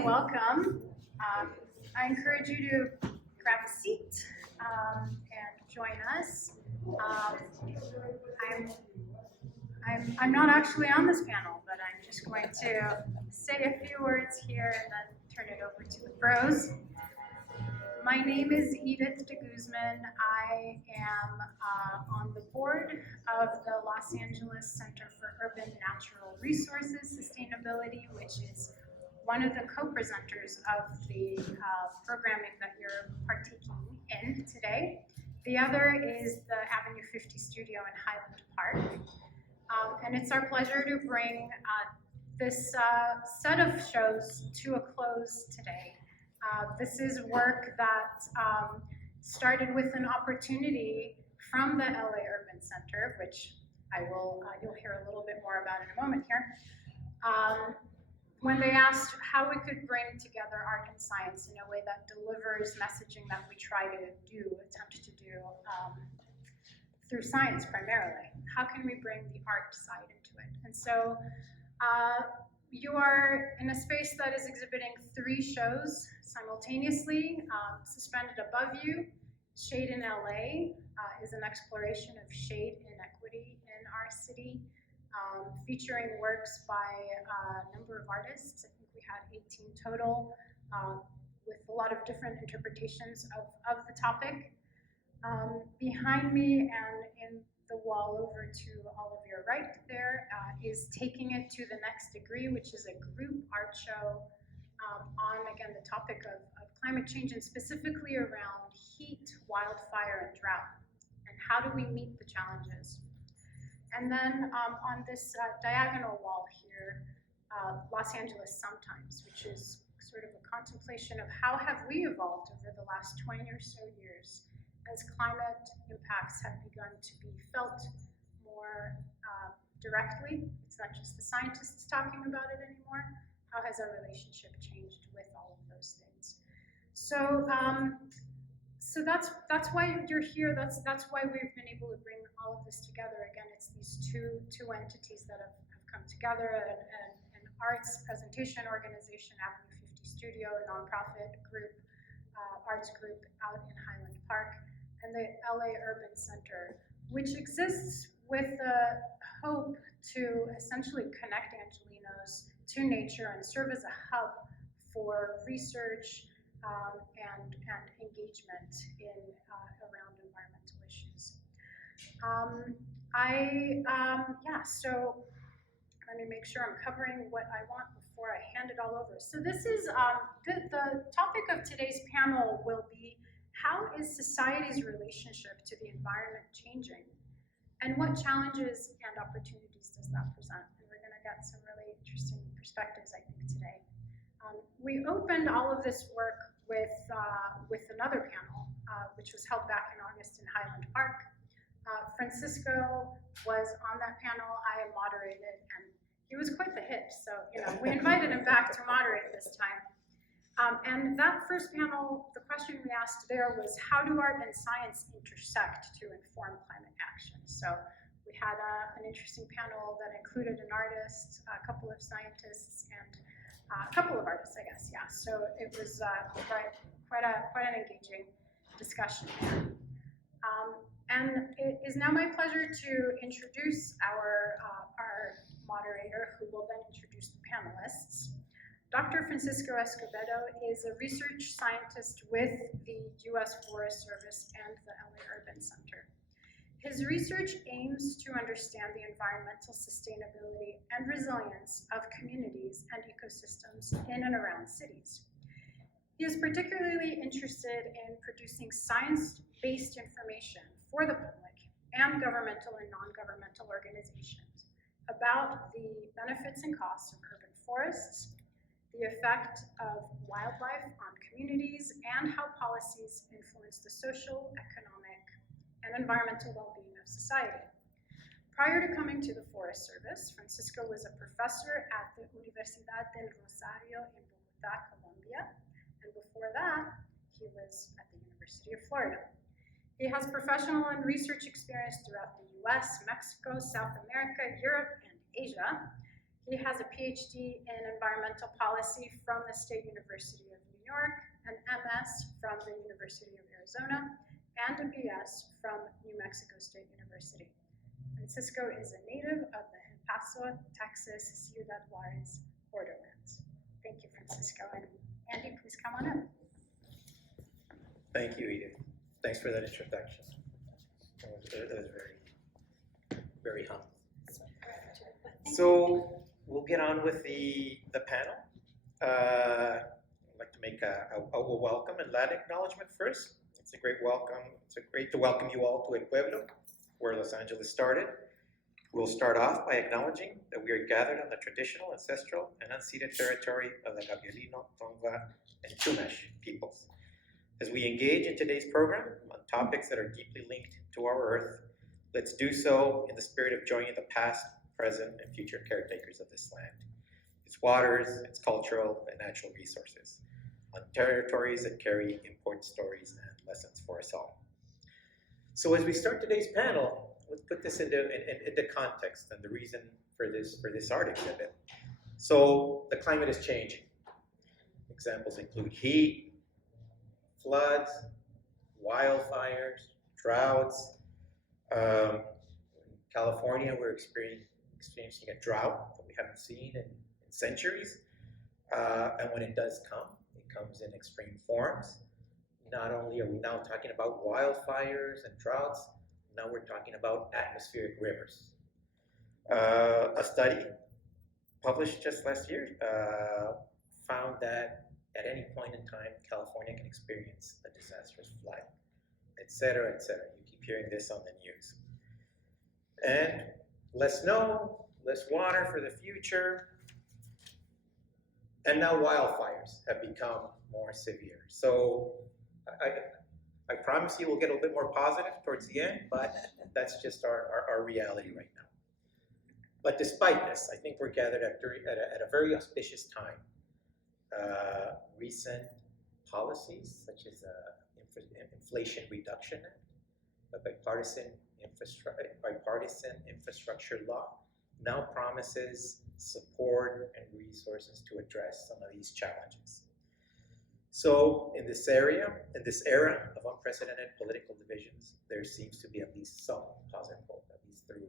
and welcome. I encourage you to grab a seat and join us. I'm not actually on this panel, but I'm just going to say a few words here and then turn it over to the pros. My name is Edith de Guzman. I am on the board of the Los Angeles Center for Urban Natural Resources Sustainability, which is one of the co-presenters of the programming that you're partaking in today. The other is the Avenue 50 studio in Highland Park. And it's our pleasure to bring this set of shows to a close today. This is work that started with an opportunity from the LA Urban Center, which you'll hear a little bit more about in a moment here, when they asked how we could bring together art and science in a way that delivers messaging that we try to attempt to do through science primarily. How can we bring the art side into it? And so you are in a space that is exhibiting 3 shows simultaneously. Suspended above you, Shade in LA is an exploration of shade inequity in our city, featuring works by a number of artists. I think we had 18 total, with a lot of different interpretations of the topic. Behind me and in the wall over to all of your right there is Taking It to the Next Degree, which is a group art show on, again, the topic of climate change, and specifically around heat, wildfire, and drought, and how do we meet the challenges. And then on this diagonal wall here, Los Angeles Sometimes, which is sort of a contemplation of how have we evolved over the last 20 or so years as climate impacts have begun to be felt more directly. It's not just the scientists talking about it anymore. How has our relationship changed with all of those things? So, so that's why you're here. That's why we've been able to bring all of this together. Again, it's these two entities that have come together: an arts presentation organization, Avenue 50 Studio, a nonprofit group, arts group out in Highland Park, and the LA Urban Center, which exists with the hope to essentially connect Angelenos to nature and serve as a hub for research and engagement in around environmental issues. So let me make sure I'm covering what I want before I hand it all over. So this is, the topic of today's panel will be, how is society's relationship to the environment changing? And what challenges and opportunities does that present? And we're gonna get some really interesting perspectives, I think, today. We opened all of this work with another panel, which was held back in August in Highland Park. Francisco was on that panel. I moderated, and he was quite the hit. So, we invited him back to moderate this time. And that first panel, the question we asked there was, how do art and science intersect to inform climate action? So we had an interesting panel that included an artist, a couple of scientists, and a couple of artists, I guess, yeah. So it was quite an engaging discussion there. And it is now my pleasure to introduce our moderator, who will then introduce the panelists. Dr. Francisco Escobedo is a research scientist with the U.S. Forest Service and the LA Urban Center. His research aims to understand the environmental sustainability and resilience of communities and ecosystems in and around cities. He is particularly interested in producing science-based information for the public and governmental and non-governmental organizations about the benefits and costs of urban forests, the effect of wildlife on communities, and how policies influence the social, economic, and environmental well-being of society. Prior to coming to the Forest Service, Francisco was a professor at the Universidad del Rosario in Bogotá, Colombia, and before that, he was at the University of Florida. He has professional and research experience throughout the US, Mexico, South America, Europe, and Asia. He has a PhD in environmental policy from the State University of New York, an MS from the University of Arizona, and a BS from New Mexico State University. Francisco is a native of the El Paso, Texas, Ciudad Juarez borderlands. Thank you, Francisco, and Andy, please come on up. Thank you, Edith. Thanks for that introduction. That was very humble. So we'll get on with the panel. I'd like to make a welcome and land acknowledgement first. It's a great welcome. It's great to welcome you all to El Pueblo, where Los Angeles started. We'll start off by acknowledging that we are gathered on the traditional, ancestral, and unceded territory of the Gabrielino, Tongva, and Chumash peoples. As we engage in today's program on topics that are deeply linked to our Earth, let's do so in the spirit of joining the past, present, and future caretakers of this land, its waters, its cultural and natural resources, on territories that carry important stories and lessons for us all. So as we start today's panel, let's put this into context and the reason for this art exhibit. So the climate is changing. Examples include heat, floods, wildfires, droughts. In California, we're experiencing a drought that we haven't seen in centuries. And when it does come, it comes in extreme forms. Not only are we now talking about wildfires and droughts, now we're talking about atmospheric rivers. A study published just last year found that at any point in time, California can experience a disastrous flood, et cetera, et cetera. You keep hearing this on the news. And less snow, less water for the future, and now wildfires have become more severe. So I promise you we'll get a little bit more positive towards the end, but that's just our reality right now. But despite this, I think we're gathered at a very auspicious time. Recent policies, such as Inflation Reduction Act, a bipartisan infrastructure law, now promises support and resources to address some of these challenges. So in this era of unprecedented political divisions, there seems to be at least some positive hope, at least through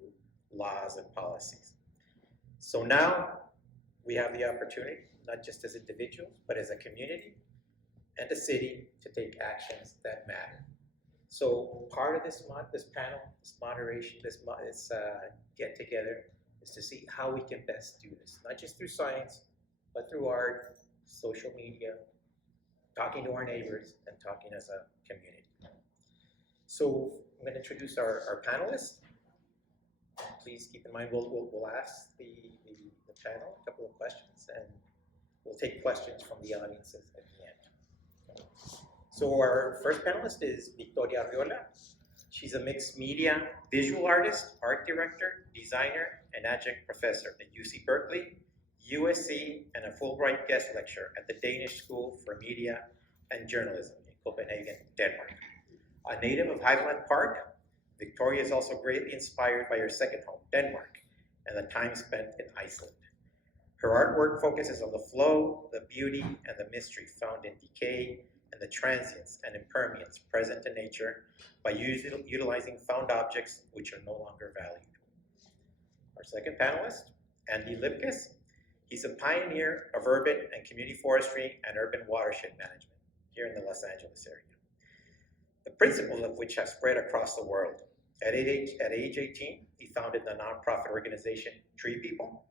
laws and policies. So now we have the opportunity, not just as individuals, but as a community and a city, to take actions that matter. So part of this panel, this moderation, this get together, is to see how we can best do this, not just through science, but through art, social media, talking to our neighbors, and talking as a community. So I'm going to introduce our panelists. Please keep in mind, we'll ask the panel a couple of questions, and we'll take questions from the audience at the end. So our first panelist is Victoria Arriola. She's a mixed media visual artist, art director, designer, and adjunct professor at UC Berkeley, USC, and a Fulbright guest lecturer at the Danish School for Media and Journalism in Copenhagen, Denmark. A native of Highland Park, Victoria is also greatly inspired by her second home, Denmark, and the time spent in Iceland. Her artwork focuses on the flow, the beauty, and the mystery found in decay and the transience and impermanence present in nature by utilizing found objects which are no longer valued. Our second panelist, Andy Lipkis. He's a pioneer of urban and community forestry and urban watershed management here in the Los Angeles area, the principles of which have spread across the world. At age 18, he founded the nonprofit organization TreePeople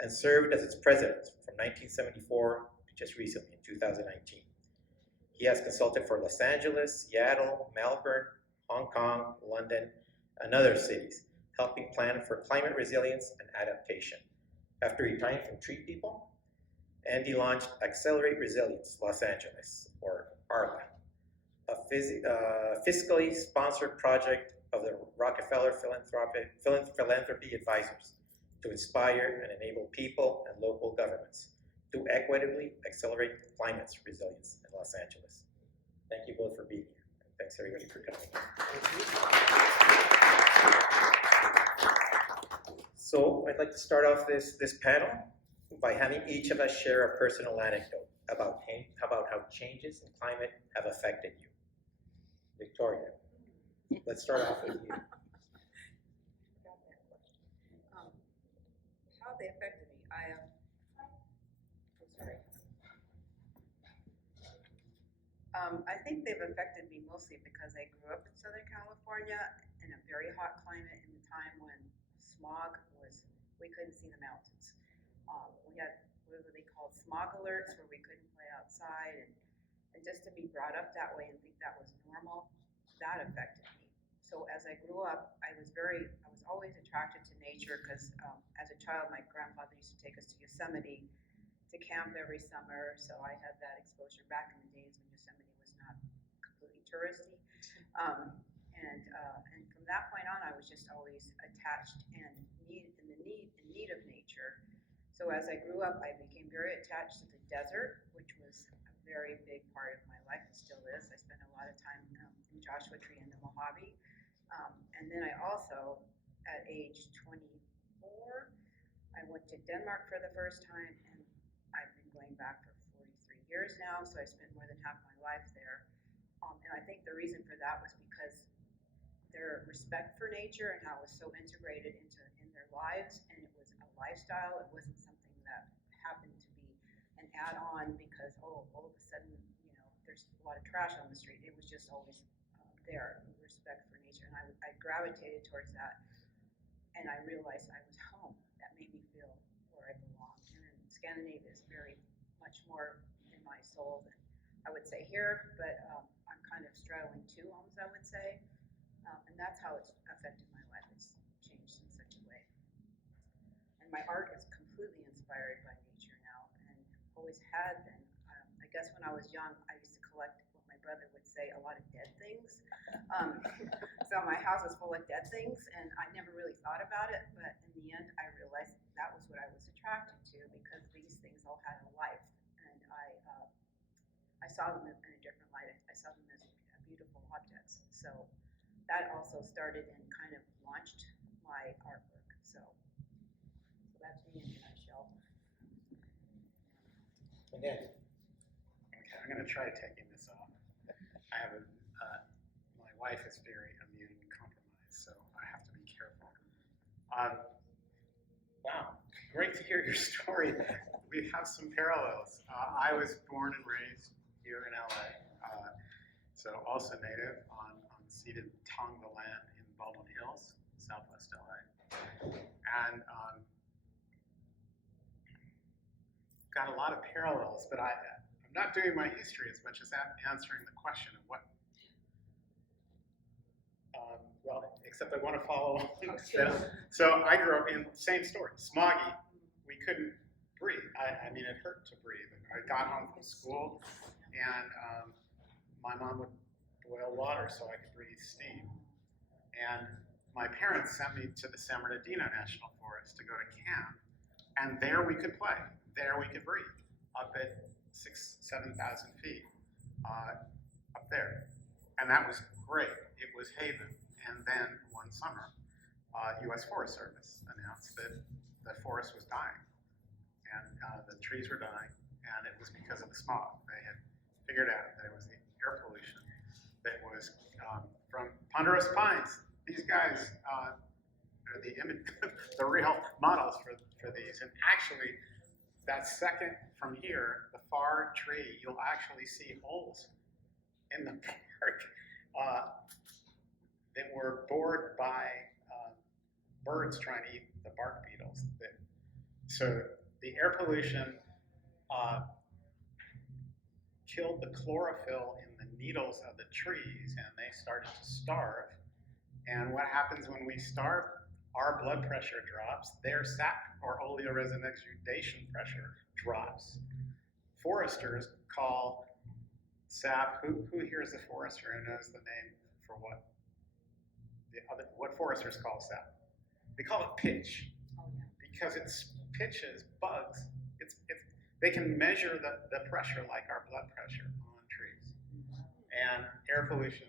and served as its president from 1974 to just recently in 2019. He has consulted for Los Angeles, Seattle, Melbourne, Hong Kong, London, and other cities, helping plan for climate resilience and adaptation. After retiring from TreePeople, Andy launched Accelerate Resilience Los Angeles, or ARLA, a fiscally sponsored project of the Rockefeller Philanthropy Advisors to inspire and enable people and local governments to equitably accelerate climate resilience in Los Angeles. Thank you both for being here. And thanks everybody for coming. So I'd like to start off this panel by having each of us share a personal anecdote about how changes in climate have affected you. Victoria, let's start off with you. How they affected me, I think they've affected me mostly because I grew up in Southern California in a very hot climate in the time when smog we couldn't see the mountains. We had what they called smog alerts where we couldn't play outside, and just to be brought up that way and think that was normal, that affected me. So as I grew up, I was always attracted to nature because as a child, my grandfather used to take us to Yosemite to camp every summer. So I had that exposure back in the days when Yosemite was not completely touristy. And from that point on, I was just always attached and in need of nature. So as I grew up, I became very attached to the desert, which was a very big part of my life. It still is. I spent a lot of time in Joshua Tree and the Mojave. And then I also, at age 24, I went to Denmark for the first time, and I've been going back for 43 years now, so I spent more than half my life there. And I think the reason for that was because their respect for nature and how it was so integrated in their lives, and it was a lifestyle. It wasn't something that happened to be an add-on because, all of a sudden, there's a lot of trash on the street. It was just always there, respect for nature. And I gravitated towards that, and I realized I was home. That made me feel where I belong. And then Scandinavia is very much more in my soul than I would say here, but I'm kind of straddling two homes, I would say. And that's how it's affected my life. It's changed in such a way. And my art is completely inspired by nature now, and always had been. I guess when I was young, I used to collect what my brother would say, a lot of dead things. So my house was full of dead things, and I never really thought about it, but in the end, I realized that was what I was attracted to because these things all had a life, and I saw them in a different light. I saw them as beautiful objects. So that also started and kind of launched my artwork. So that's me in a nutshell. Again. Okay, I'm going to try taking this off. I have my wife is very immune compromised, so I have to be careful. Wow, great to hear your story. We have some parallels. I was born and raised here in LA, so also native on ceded Tonga land in Baldwin Hills, Southwest LA. And got a lot of parallels, but I'm not doing my history as much as answering the question of what. Well, except I want to follow. So I grew up in the same story, smoggy. We couldn't breathe. I mean, it hurt to breathe. I got home from school, and my mom would boil water so I could breathe steam. And my parents sent me to the San Bernardino National Forest to go to camp, and there we could play. There we could breathe, up at 7,000 feet, up there. And that was great. It was haven. And then one summer, U.S. Forest Service announced that the forest was dying, and the trees were dying, and it was because of the smog. They had figured out that it was the air pollution that was from ponderosa pines. These guys are the real models for these. And actually, that second from here, the far tree, you'll actually see holes in the bark that were bored by birds trying to eat the bark beetles. So the air pollution killed the chlorophyll in the needles of the trees, and they started to starve. And what happens when we starve? Our blood pressure drops, their sap or oleoresin exudation pressure drops. Foresters call sap, who here is a forester and knows the name for what? What foresters call sap? They call it pitch, because it pitches bugs. They can measure the pressure like our blood pressure on trees. And air pollution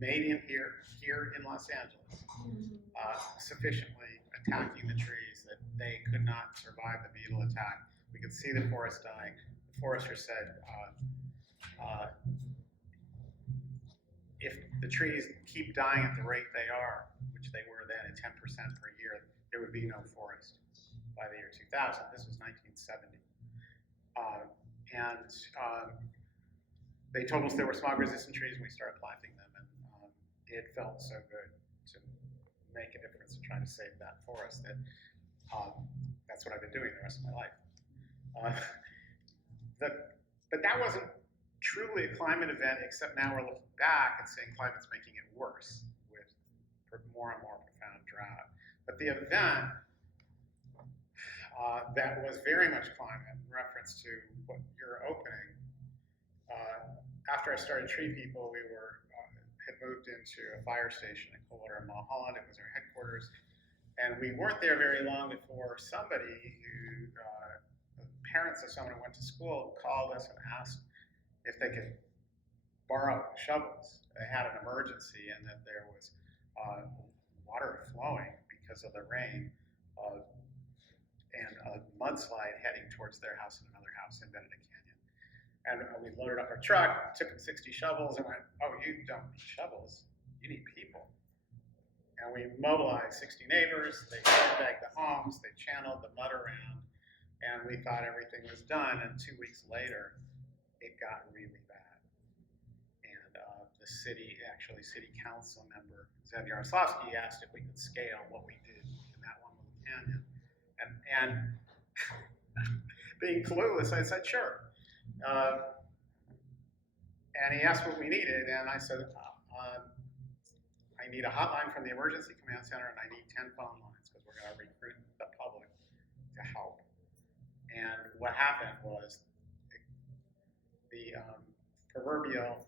made in here in Los Angeles, sufficiently attacking the trees, that they could not survive the beetle attack. We could see the forest dying. The forester said, if the trees keep dying at the rate they are, which they were then at 10% per year, there would be no forest by the year 2000. This was 1970. They told us there were smog-resistant trees, and we started planting them, and it felt so good to make a difference and try to save that forest that that's what I've been doing the rest of my life. But that wasn't truly a climate event, except now we're looking back and saying climate's making it worse with more and more profound drought. But the event that was very much climate, in reference to what you're opening, after I started TreePeople, we had moved into a fire station in Coldwater in Mulholland. It was our headquarters. And we weren't there very long before somebody who, the parents of someone who went to school, called us and asked if they could borrow shovels. They had an emergency and that there was water flowing because of the rain and a mudslide heading towards their house and another house in Benedict Canyon. And we loaded up our truck, took them 60 shovels, and went, oh, you don't need shovels, you need people. And we mobilized 60 neighbors, they sandbagged the homes, they channeled the mud around, and we thought everything was done, and 2 weeks later, it got really bad. And the city council member, Zeb Yaroslavsky, asked if we could scale what we did in that one little canyon. And being clueless, I said, sure. And he asked what we needed, and I said, I need a hotline from the emergency command center, and I need 10 phone lines, because we're going to recruit the public to help. And what happened was the proverbial,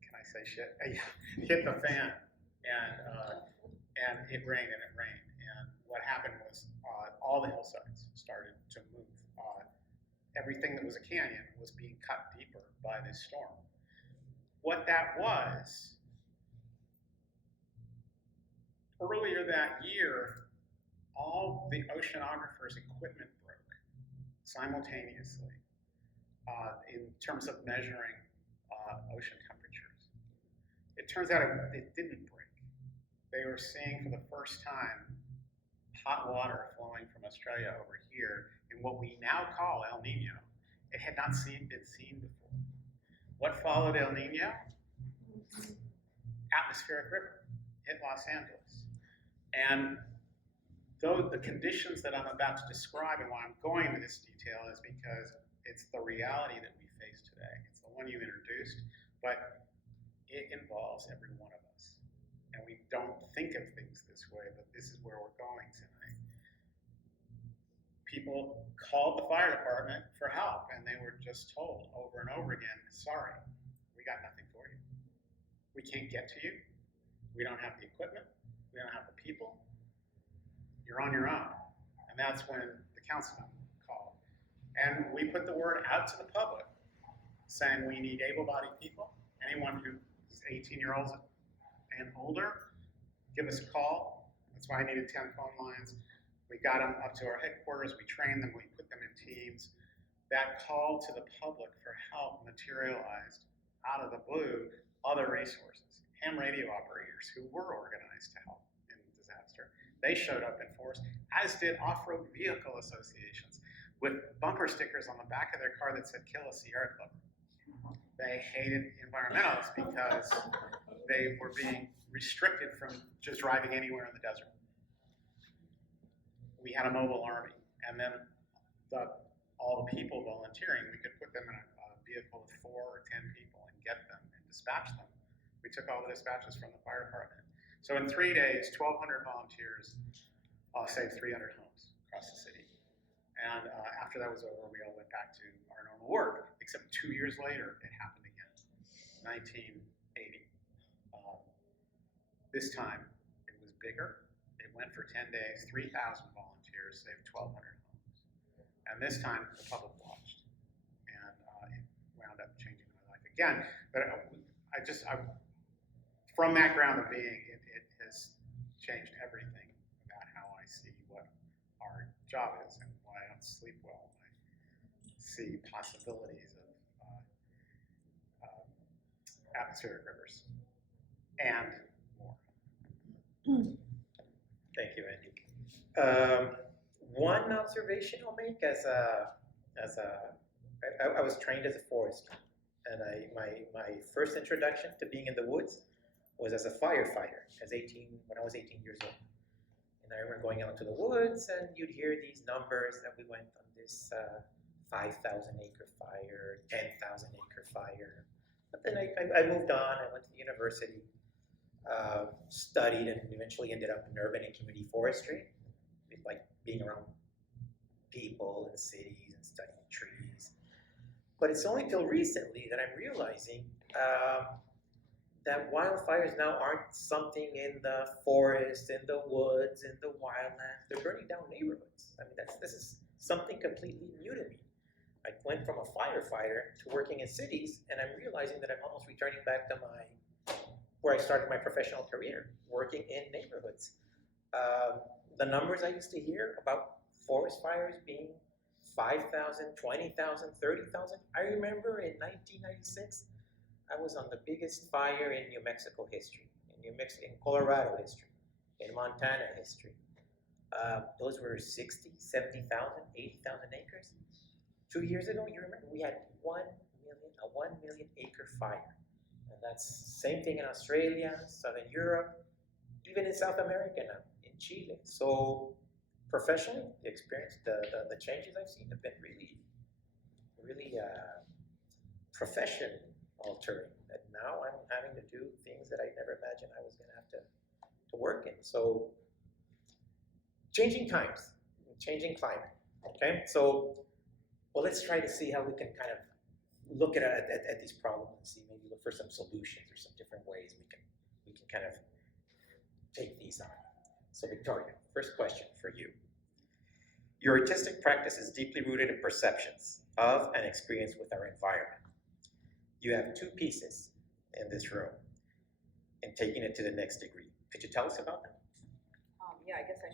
can I say shit? Hit the fan, and it rained and it rained. And what happened was all the hillsides started to move. Everything that was a canyon was being cut deeper by this storm. What that was, earlier that year, all the oceanographers' equipment broke simultaneously in terms of measuring ocean temperatures. It turns out it didn't break. They were seeing for the first time hot water flowing from Australia over here in what we now call El Nino. It had not been seen before. What followed El Nino? Atmospheric river hit Los Angeles. And though the conditions that I'm about to describe and why I'm going into this detail is because it's the reality that we face today. It's the one you introduced, but it involves every one of us. And we don't think of things this way, but this is where we're going tonight. People called the fire department for help, and they were just told over and over again, sorry, we got nothing for you. We can't get to you. We don't have the equipment. We don't have the people. You're on your own. And that's when the councilman called. And we put the word out to the public, saying we need able-bodied people. Anyone who is 18-year-olds and older, give us a call. That's why I needed 10 phone lines. We got them up to our headquarters, we trained them, we put them in teams. That call to the public for help materialized out of the blue other resources. Ham radio operators who were organized to help in disaster. They showed up in force, as did off-road vehicle associations with bumper stickers on the back of their car that said, kill a Sierra Club. They hated environmentalists because they were being restricted from just driving anywhere in the desert. We had a mobile army, and then all the people volunteering, we could put them in a vehicle with 4 or 10 people and get them and dispatch them. We took all the dispatches from the fire department. So in 3 days, 1,200 volunteers saved 300 homes across the city. And after that was over, we all went back to our normal work, except 2 years later, it happened again, 1980. This time, it was bigger. It went for 10 days, 3,000 volunteers, saved 1,200 homes. And this time, the public watched. And it wound up changing my life again. But from that ground of being, it has changed everything job is and why I don't sleep well. I see possibilities of atmospheric rivers and more. Thank you, Andy. One observation I'll make I was trained as a forester, and my first introduction to being in the woods was as a firefighter, when I was 18 years old. And I remember going out to the woods, and you'd hear these numbers that we went on this 5,000 acre fire, 10,000 acre fire. But then I moved on. I went to the university, studied, and eventually ended up in urban and community forestry, like being around people and cities and studying trees. But it's only till recently that I'm realizing that wildfires now aren't something in the forest, in the woods, in the wildlands. They're burning down neighborhoods. I mean, this is something completely new to me. I went from a firefighter to working in cities, and I'm realizing that I'm almost returning back to where I started my professional career, working in neighborhoods. The numbers I used to hear about forest fires being 5,000, 20,000, 30,000. I remember in 1996, I was on the biggest fire in New Mexico history, in Colorado history, in Montana history. Those were 60, 70,000, 80,000 acres. 2 years ago, you remember, we had a 1 million acre fire. And that's same thing in Australia, Southern Europe, even in South America now, in Chile. So professionally, the experience, the changes I've seen have been really profession altering. And now I'm having to do things that I never imagined I was going to have to work in. So changing times, changing climate. Okay, so well, let's try to see how we can kind of look at these problems and see, maybe look for some solutions or some different ways we can kind of take these on. So Victoria, first question for you. Your artistic practice is deeply rooted in perceptions of and experience with our environment. You have two pieces in this room and taking it to the next degree. Could you tell us about them? Yeah, I guess I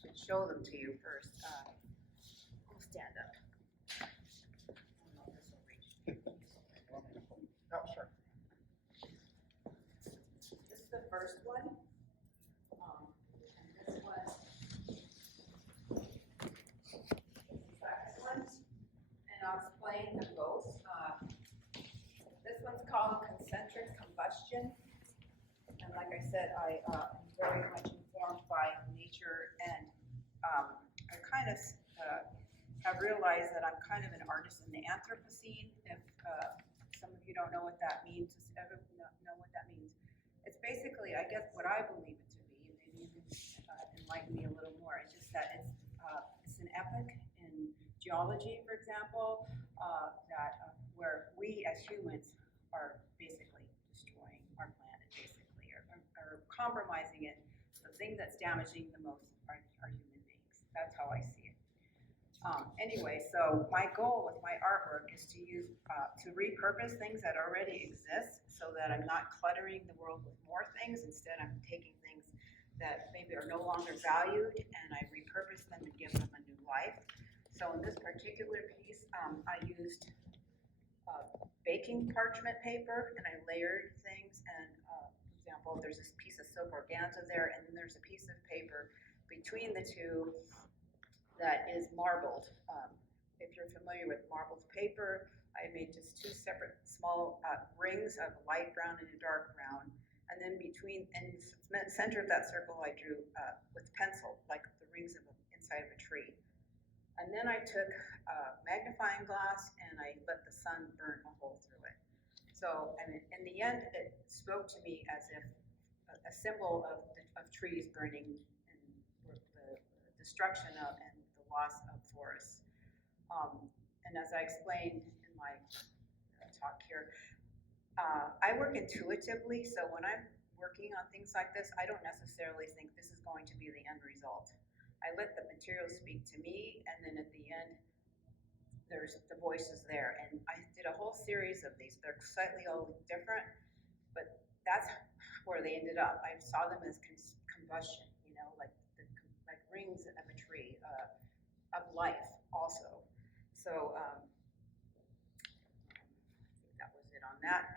should show them to you first. I'll stand up. I don't know if this will reach. Oh, sure. This is the first one. And this one. This is the second one. And I'll explain them both. This one's called concentric combustion. And like I said, I am very much informed by nature, and I kind of have realized that I'm kind of an artist in the Anthropocene. If some of you don't know what that means, does everyone know what that means? It's basically, I guess, what I believe it to be, and maybe you can enlighten me a little more. It's just that it's an epoch in geology, for example, where we as humans are basically destroying our planet, basically, or compromising it. The thing that's damaging the most are human beings. That's how I see it. Anyway, so my goal with my artwork is to repurpose things that already exist, so that I'm not cluttering the world with more things. Instead, I'm taking things that maybe are no longer valued, and I repurpose them and give them a new life. So in this particular piece, I used baking parchment paper, and I layered things. And for example, there's this piece of silk organza there, and then there's a piece of paper between the two that is marbled. If you're familiar with marbled paper, I made just two separate small rings of light brown and a dark brown. And then in the center of that circle, I drew with pencil, like the rings inside of a tree. And then I took a magnifying glass and I let the sun burn a hole through it. So, and in the end, it spoke to me as if a symbol of trees burning and the destruction of and the loss of forests. And as I explained in my talk here, I work intuitively, so when I'm working on things like this, I don't necessarily think this is going to be the end result. I let the material speak to me, and then at the end, there's the voices there. And I did a whole series of these. They're slightly all different, but that's where they ended up. I saw them as combustion, like life also. So I think that was it on that.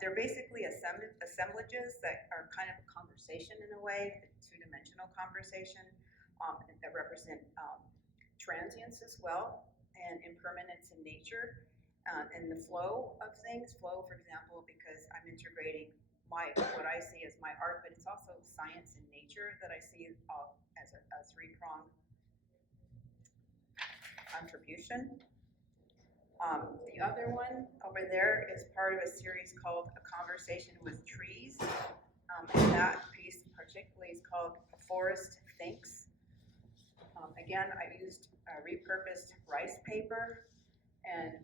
They're basically assemblages that are kind of a conversation in a way, a two-dimensional conversation that represent transience as well and impermanence in nature and the flow of things. Flow, for example, because I'm integrating what I see as my art, but it's also science and nature that I see as a three-pronged contribution. The other one over there is part of a series called A Conversation with Trees. And that piece particularly is called A Forest Thinks. Again, I used repurposed rice paper and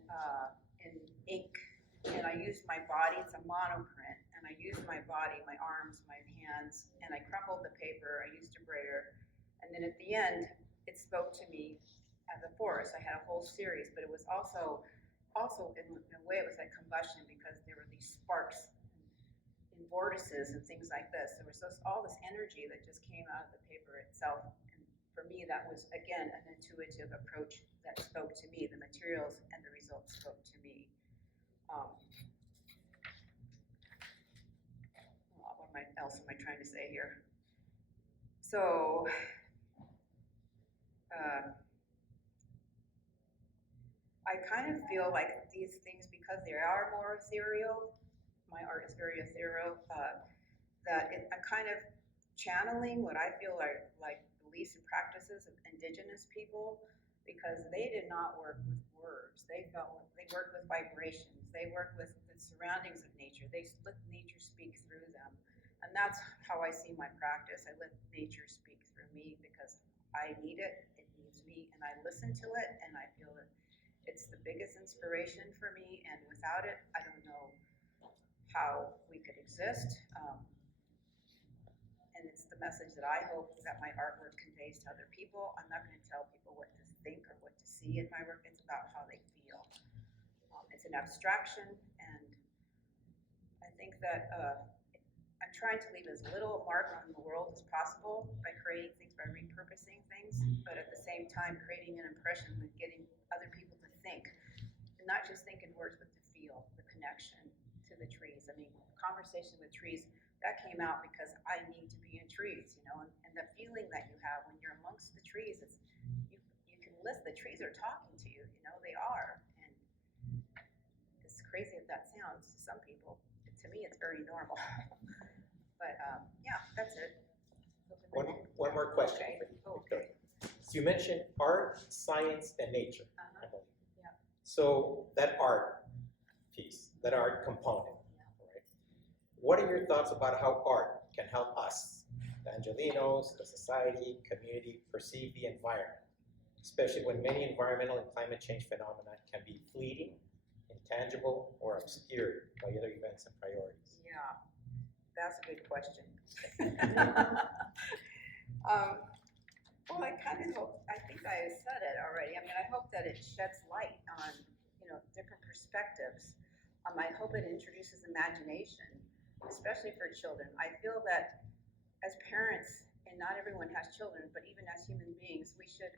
ink, and I used my body. It's a monoprint, and I used my body, my arms, my hands, and I crumpled the paper. I used a brayer, and then at the end, it spoke to me as a forest. I had a whole series, but it was also in a way it was like combustion because there were these sparks in vortices and things like this. There was all this energy that just came out of the paper itself. And for me, that was again an intuitive approach that spoke to me. The materials and the results spoke to me. What else am I trying to say here? So. I kind of feel like these things, because they are more ethereal, my art is very ethereal, I'm kind of channeling what I feel are like beliefs and practices of indigenous people, because they did not work with words. They worked with vibrations. They worked with the surroundings of nature. They let nature speak through them. And that's how I see my practice. I let nature speak through me because I need it, it needs me, and I listen to it, and I feel that it's the biggest inspiration for me, and without it, I don't know how we could exist. And it's the message that I hope that my artwork conveys to other people. I'm not going to tell people what to think or what to see in my work. It's about how they feel. It's an abstraction, and I think that I'm trying to leave as little mark on the world as possible by creating things, by repurposing things, but at the same time creating an impression with getting other people to think, and not just think in words, but to feel the connection to the trees. I mean, conversation with trees, that came out because I need to be in trees, and the feeling that you have when you're amongst the trees, you can listen, the trees are talking to you, they are, and as crazy as that sounds to some people, to me it's very normal. But yeah, that's it. One more question. Okay. Okay. So you mentioned art, science, and nature, I believe. Yeah. So that art piece, that art component, right? What are your thoughts about how art can help us, the Angelinos, the society, community, perceive the environment, especially when many environmental and climate change phenomena can be fleeting, intangible, or obscured by other events and priorities? Yeah, that's a good question. Well, I think I said it already. I mean, I hope that it sheds light on, different perspectives. I hope it introduces imagination, especially for children. I feel that as parents, and not everyone has children, but even as human beings, we should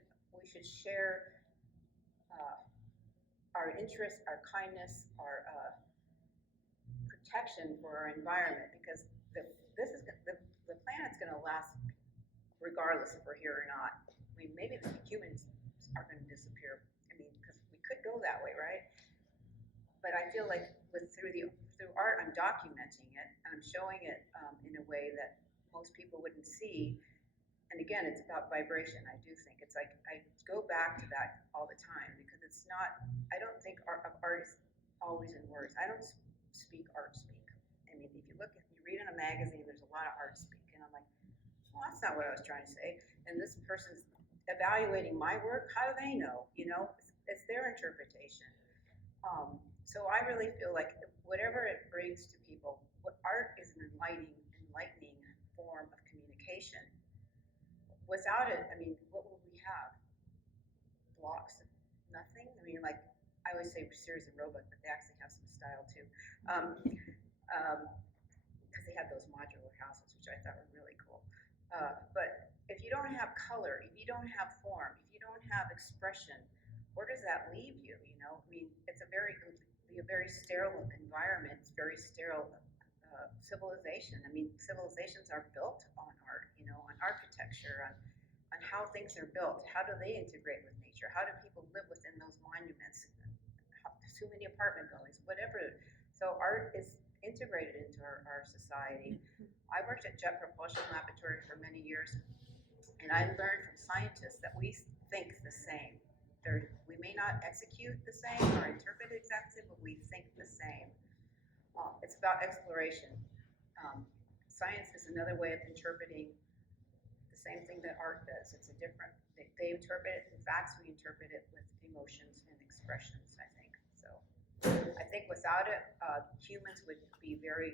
share our interest, our kindness, our protection for our environment, because the planet's going to last regardless if we're here or not. I mean, maybe the humans are going to disappear. I mean, because we could go that way, right? But I feel like through art, I'm documenting it, and I'm showing it in a way that most people wouldn't see. And again, it's about vibration. I do think it's like I go back to that all the time, because it's not. I don't think art is always in words. I don't speak art speak. I mean, if you read in a magazine, there's a lot of art speak, and I'm like, well, that's not what I was trying to say. And this person's evaluating my work. How do they know? It's their interpretation. So I really feel like whatever it brings to people, what art is an enlightening form of communication. Without it, I mean, what would we have? Blocks of nothing? I mean, like, I always say Sears and Roebuck, but they actually have some style too. Because they had those modular houses, which I thought were really cool. But if you don't don't have color, if you don't have form, if you don't have expression, where does that leave you? You know, I mean, it's a very sterile environment. It's very sterile civilization. I mean, civilizations are built on art, you know, on architecture, on how things are built. How do they integrate with nature? How do people live within those monuments? Too many apartment buildings, whatever. So art is integrated into our society. I worked at Jet Propulsion Laboratory for many years, and I learned from scientists that we think the same. We may not execute the same or interpret exactly, but we think the same. It's about exploration. Science is another way of interpreting the same thing that art does. It's a different, they interpret it in facts, we interpret it with emotions and expressions, I think. So I think without it, humans would be very,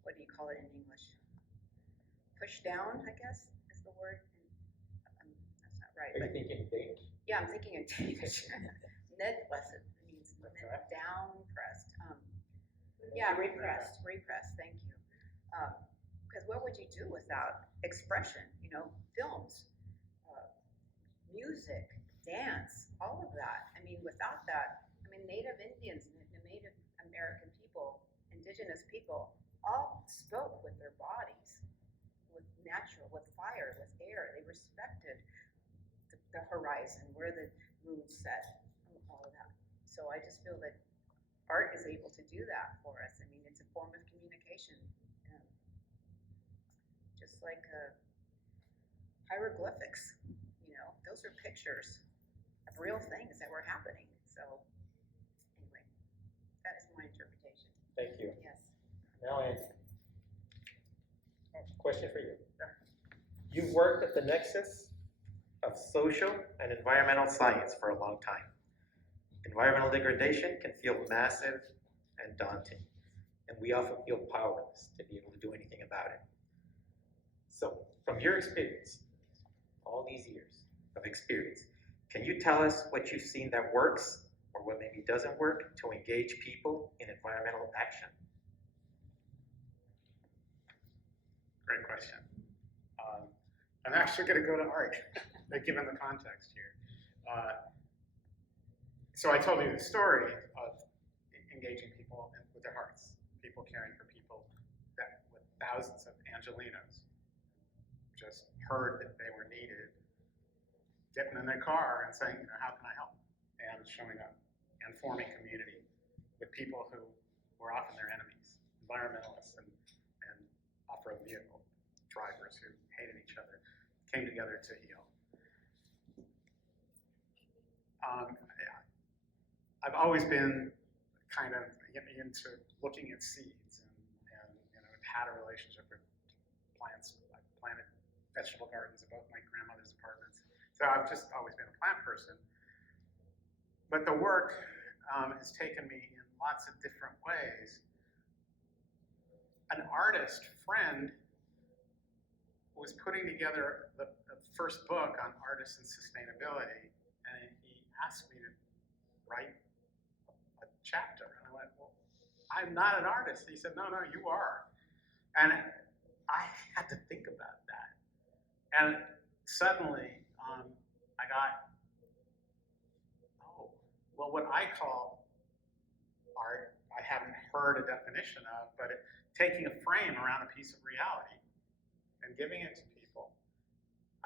what do you call it in English? Pushed down, I guess, is the word. That's not right. Are you thinking big? Yeah, I'm thinking in Danish. Nedpressed means down pressed. Yeah, repressed, thank you. Because what would you do without expression? You know, films, music, dance, all of that. I mean, without that, I mean, Native Indians, the Native American people, indigenous people, all spoke with their bodies, with natural, with fire, with air. They respected the horizon, where the moon set, all of that. So I just feel that art is able to do that for us. I mean, it's a form of communication. Just like hieroglyphics, you know, those are pictures of real things that were happening. So anyway, that is my interpretation. Thank you. Yes. Now, Andy. Question for you. You've worked at the nexus of social and environmental science for a long time. Environmental degradation can feel massive and daunting, and we often feel powerless to be able to do anything about it. So, from your experience, all these years of experience, can you tell us what you've seen that works or what maybe doesn't work to engage people in environmental action? Great question. I'm actually going to go to art, given the context here. So I told you the story of engaging people with their hearts, people caring for people with thousands of Angelinos, just heard that they were needed, getting in their car and saying, you know, how can I help? And showing up and forming community with people who were often their enemies, environmentalists and off-road vehicle drivers who hated each other, came together to heal. I've always been kind of into looking at seeds and you know, had a relationship with plants. I planted vegetable gardens at both my grandmother's apartments. So I've just always been a plant person. But the work has taken me in lots of different ways. An artist friend was putting together the first book on artists and sustainability, and he asked me to write a chapter. And I went, well, I'm not an artist. He said, no, you are. And I had to think about that. And suddenly, I got, well, what I call art, I haven't heard a definition of, but taking a frame around a piece of reality and giving it to people.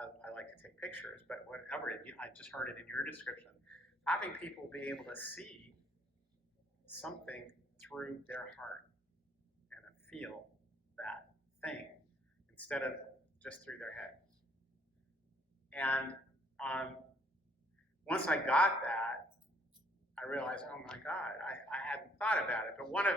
I like to take pictures, but whatever, I just heard it in your description. Having people be able to see something through their heart and feel that thing instead of just through their head. And once I got that, I realized, oh my God, I hadn't thought about it. But one of,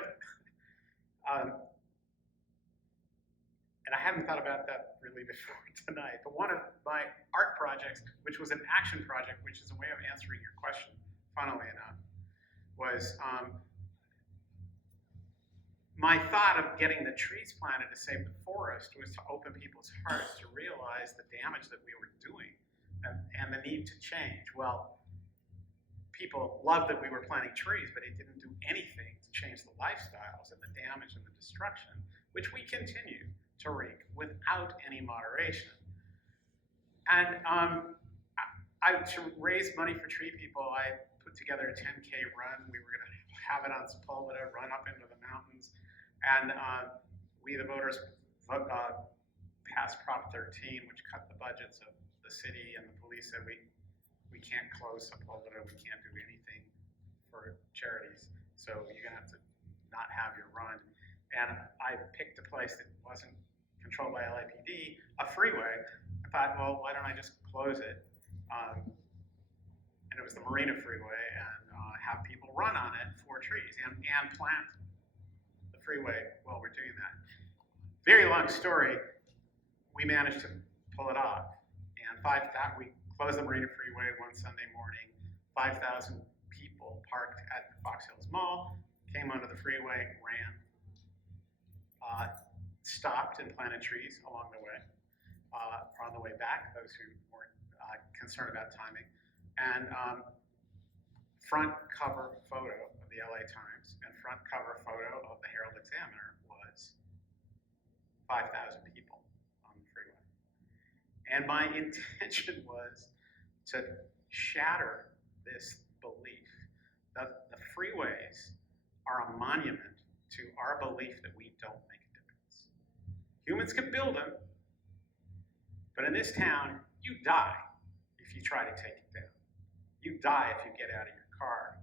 and I hadn't thought about that really before tonight, but one of my art projects, which was an action project, which is a way of answering your question, funnily enough, was my thought of getting the trees planted to save the forest was to open people's hearts to realize the damage that we were doing and the need to change. Well, people loved that we were planting trees, but it didn't do anything to change the lifestyles and the damage and the destruction, which we continue. to wreak without any moderation. And to raise money for TreePeople, I put together a 10K run. We were going to have it on Sepulveda, run up into the mountains. And we, the voters, passed Prop 13, which cut the budgets of the city, and the police said, we can't close Sepulveda, we can't do anything for charities, so you're gonna have to not have your run. And I picked a place that wasn't controlled by LAPD, a freeway. I thought, well, why don't I just close it? And it was the Marina Freeway, and have people run on it for trees and plant the freeway while we're doing that. Very long story. We managed to pull it off, and we closed the Marina Freeway one Sunday morning. 5,000 people parked at Fox Hills Mall, came onto the freeway, ran, stopped and planted trees along the way, on the way back, those who weren't concerned about timing. And front cover photo of the LA Times and front cover photo of the Herald Examiner was 5,000 people on the freeway. And my intention was to shatter this belief that the freeways are a monument to our belief that we don't make a difference. Humans can build them, but in this town, you die if you try to take it down. You die if you get out of your car.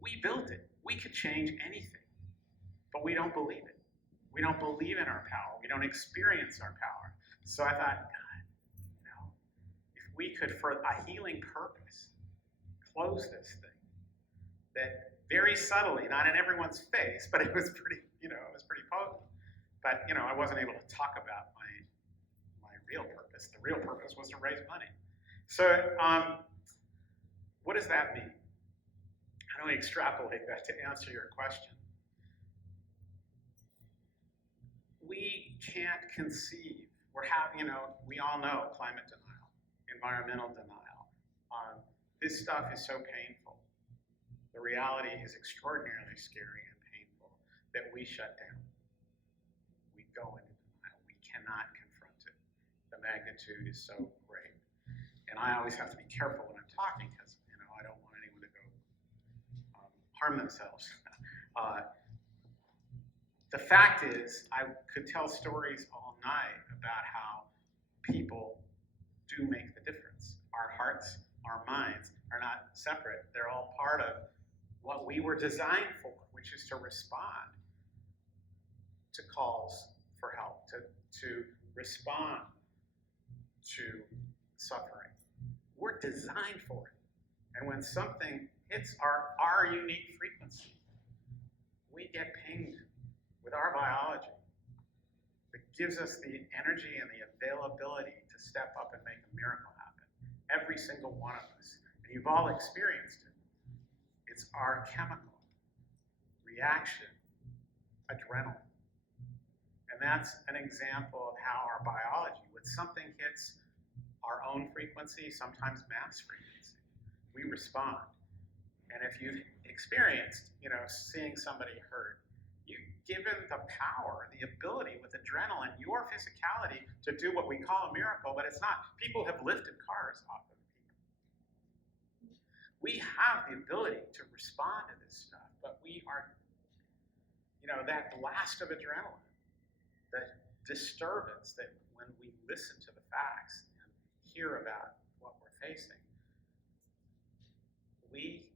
We built it. We could change anything, but we don't believe it. We don't believe in our power. We don't experience our power. So I thought, God, if we could, for a healing purpose, close this thing, that very subtly, not in everyone's face, but it was pretty, it was pretty potent. But, I wasn't able to talk about my real purpose. The real purpose was to raise money. So, what does that mean? How do we extrapolate that to answer your question? We can't conceive. We all know climate denial, environmental denial. This stuff is so painful. The reality is extraordinarily scary and painful that we shut down. We go into denial. We cannot confront it. The magnitude is so great. And I always have to be careful when I'm talking because, I don't want anyone to go harm themselves. The fact is, I could tell stories all night about how people do make the difference. Our hearts, our minds are not separate. They're all part of what we were designed for, which is to respond to calls for help, to respond to suffering. We're designed for it. And when something hits our unique frequency, we get pinged with our biology that gives us the energy and the availability to step up and make a miracle happen. Every single one of us. And you've all experienced it. It's our chemical reaction, adrenaline. And that's an example of how our biology, when something hits our own frequency, sometimes mass frequency, we respond. And if you've experienced, seeing somebody hurt, you've given the power, the ability with adrenaline, your physicality to do what we call a miracle, but it's not. People have lifted cars off of people. We have the ability to respond to this stuff, but we are, that blast of adrenaline, that disturbance that when we listen to the facts and hear about what we're facing, we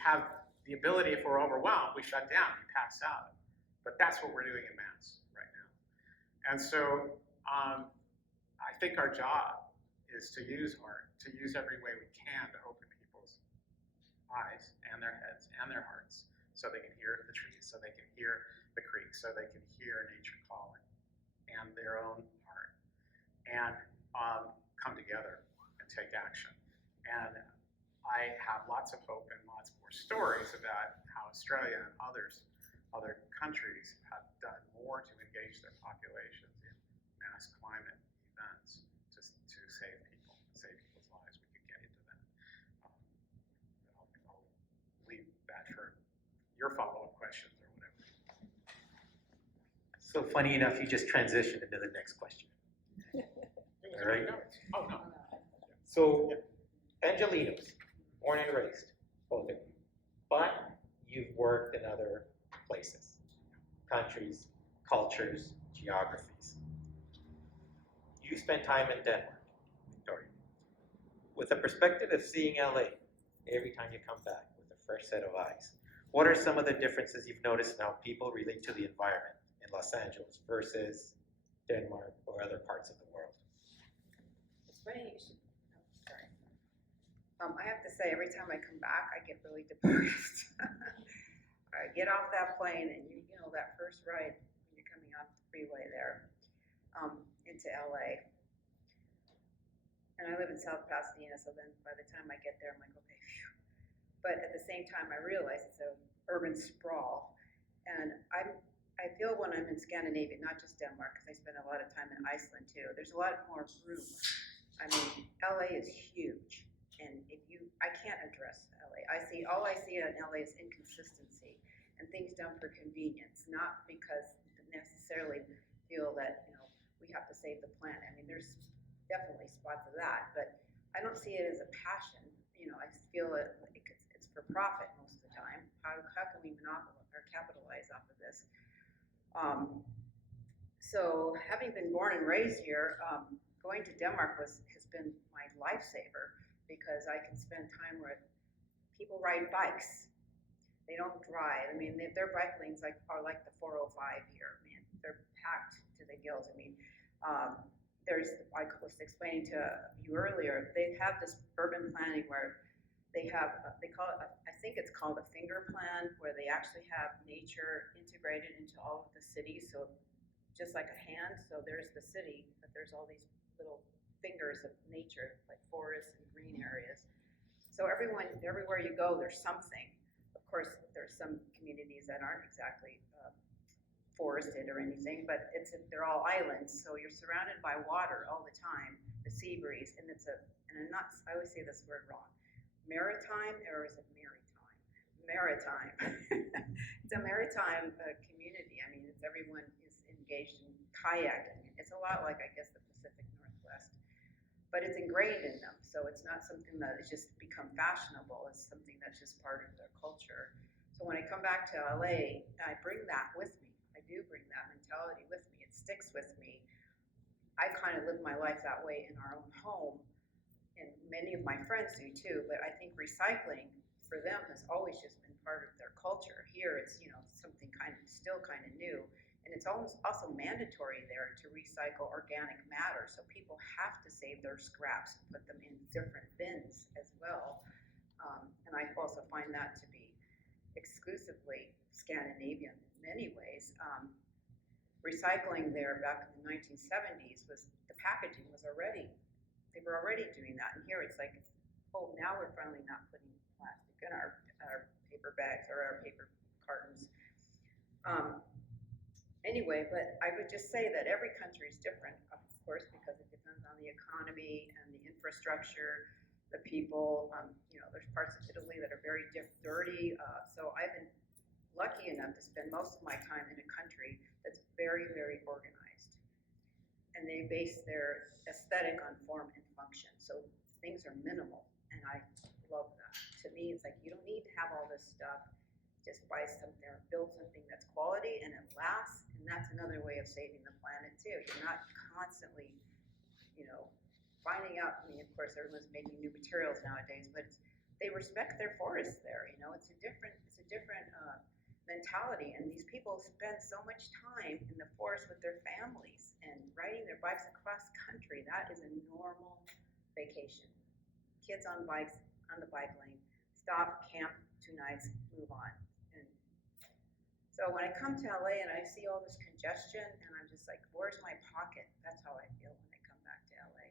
have the ability, if we're overwhelmed, we shut down, we pass out. But that's what we're doing in mass right now. And so I think our job is to use art, to use every way we can to open people's eyes and their heads and their hearts so they can hear the trees, so they can hear the creek, so they can hear nature calling and their own heart and come together and take action. And I have lots of hope and lots more stories about how Australia and other countries have done more to engage their populations in mass climate events to save people, save people's lives. We could get into that. I'll leave that for your follow-up questions or whatever. So funny enough, you just transitioned into the next question. All right. Oh, no. So, Angelinos, born and raised, both of you, but you've worked in other places, countries, cultures, geographies. You spent time in Denmark, Victoria. With the perspective of seeing LA every time you come back with a fresh set of eyes, what are some of the differences you've noticed in how people relate to the environment in Los Angeles versus Denmark or other parts of the world? It's funny you should, sorry. I have to say, every time I come back, I get really depressed. I get off that plane and you know, that first ride when you're coming off the freeway there, into LA. And I live in South Pasadena, so then by the time I get there, I'm like, okay, phew. But at the same time, I realize it's an urban sprawl. And I feel when I'm in Scandinavia, not just Denmark, because I spend a lot of time in Iceland too, there's a lot more room. I mean, LA is huge. And I can't address LA. All I see in LA is inconsistency and things done for convenience, not because I necessarily feel that, you know, we have to save the planet. I mean, there's definitely spots of that, but I don't see it as a passion. You know, I feel it like it's for profit most of the time. How can we monopolize or capitalize off of this? So having been born and raised here, going to Denmark has been my lifesaver because I can spend time where people ride bikes. They don't drive. I mean, their bike lanes are like the 405 here. I mean, they're packed to the gills. I mean, I was explaining to you earlier, they have this urban planning where they call it, I think it's called a finger plan, where they actually have nature integrated into all of the cities. So just like a hand, so there's the city, but there's all these little fingers of nature, like forests and green areas. So everywhere you go, there's something. Of course, there's some communities that aren't exactly forested or anything, but they're all islands, so you're surrounded by water all the time, the sea breeze, and I always say this word wrong. Maritime, or is it maritime? Maritime. It's a maritime community. I mean, everyone is engaged in kayaking. It's a lot like, I guess, the Pacific Northwest, but it's ingrained in them, so it's not something that has just become fashionable. It's something that's just part of their culture. So when I come back to LA, I bring that with me. I do bring that mentality with me. It sticks with me. I kind of live my life that way in our own home, and many of my friends do too, but I think recycling for them has always just been part of their culture. Here it's, you know, something still kind of new, and it's also mandatory there to recycle organic matter, so people have to save their scraps and put them in different bins as well. And I also find that to be exclusively Scandinavian in many ways. Recycling there back in the 1970s the packaging was they were already doing that. And here it's like, oh, now we're finally not putting plastic in our paper bags or our paper cartons. Anyway, but I would just say that every country is different, of course, because it depends on the economy and the infrastructure, the people. You know, there's parts of Italy that are very dirty. So I've been lucky enough to spend most of my time in a country that's very, very organized. And they base their aesthetic on form and function. So things are minimal, and I love that. To me, it's like, you don't need to have all this stuff. Just buy something or build something that's quality and it lasts, and that's another way of saving the planet too. You're not constantly, you know, finding out. I mean, of course, everyone's making new materials nowadays, but they respect their forests there. You know, it's a different mentality, and these people spend so much time in the forest with their families and riding their bikes across country. That is a normal vacation. Kids on bikes on the bike lane, stop, camp 2 nights, move on. And so when I come to LA and I see all this congestion, and I'm just like, where's my pocket? That's how I feel when I come back to LA.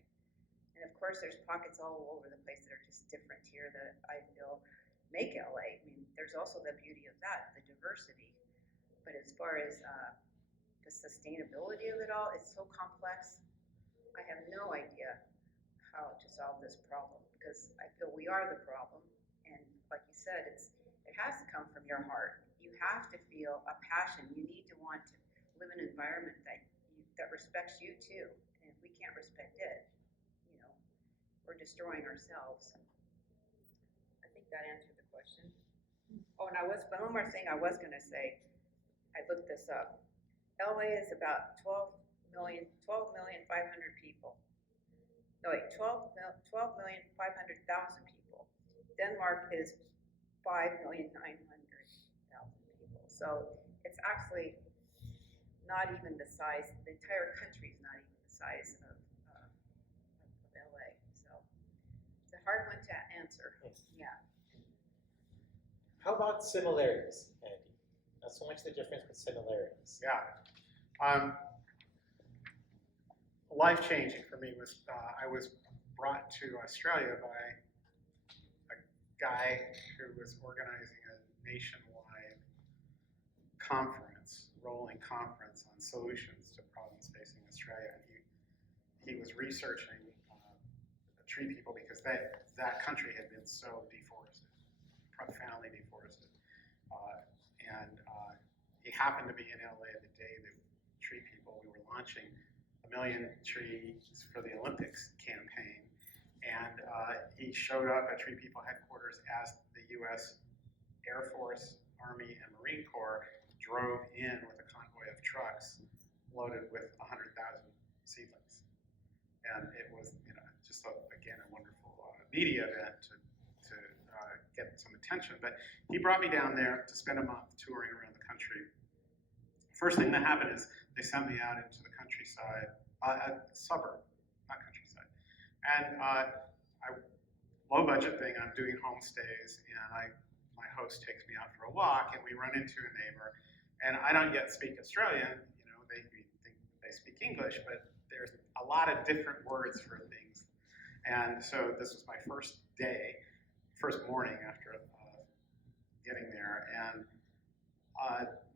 And of course, there's pockets all over the place that are just different here that I feel make LA. I mean, there's also the beauty of that, the diversity. But as far as the sustainability of it all, it's so complex. I have no idea how to solve this problem, because I feel we are the problem. And like you said, it has to come from your heart. You have to feel a passion. You need to want to live in an environment that respects you too. And if we can't respect it, we're destroying ourselves. I think that answered the question. Oh, and one more thing I was going to say, I looked this up. LA is about 12,500,000 people. No, wait, 12,500,000 people. Denmark is 5,900,000 people. So it's actually not even the size, the entire country is not even the size of LA. So it's a hard one to answer. Yeah. How about similarities, Andy? Not so much the difference, but similarities. Yeah. Life-changing for me was I was brought to Australia by a guy who was organizing a nationwide rolling conference on solutions to problems facing Australia. And he was researching TreePeople because that country had been so deforested, profoundly deforested. He happened to be in LA the day that TreePeople, we were launching 1 million trees for the Olympics campaign. And he showed up at TreePeople headquarters as the US Air Force, Army, and Marine Corps drove in with a convoy of trucks loaded with 100,000 seedlings. And it was, just again, a wonderful media event to get some attention. But he brought me down there to spend a month touring around the country. First thing that happened is they sent me out into the countryside, a suburb, not countryside. And low budget thing, I'm doing homestays, and my host takes me out for a walk, and we run into a neighbor. And I don't yet speak Australian, they think they speak English, but there's a lot of different words for things. And so this was my first morning after getting there, and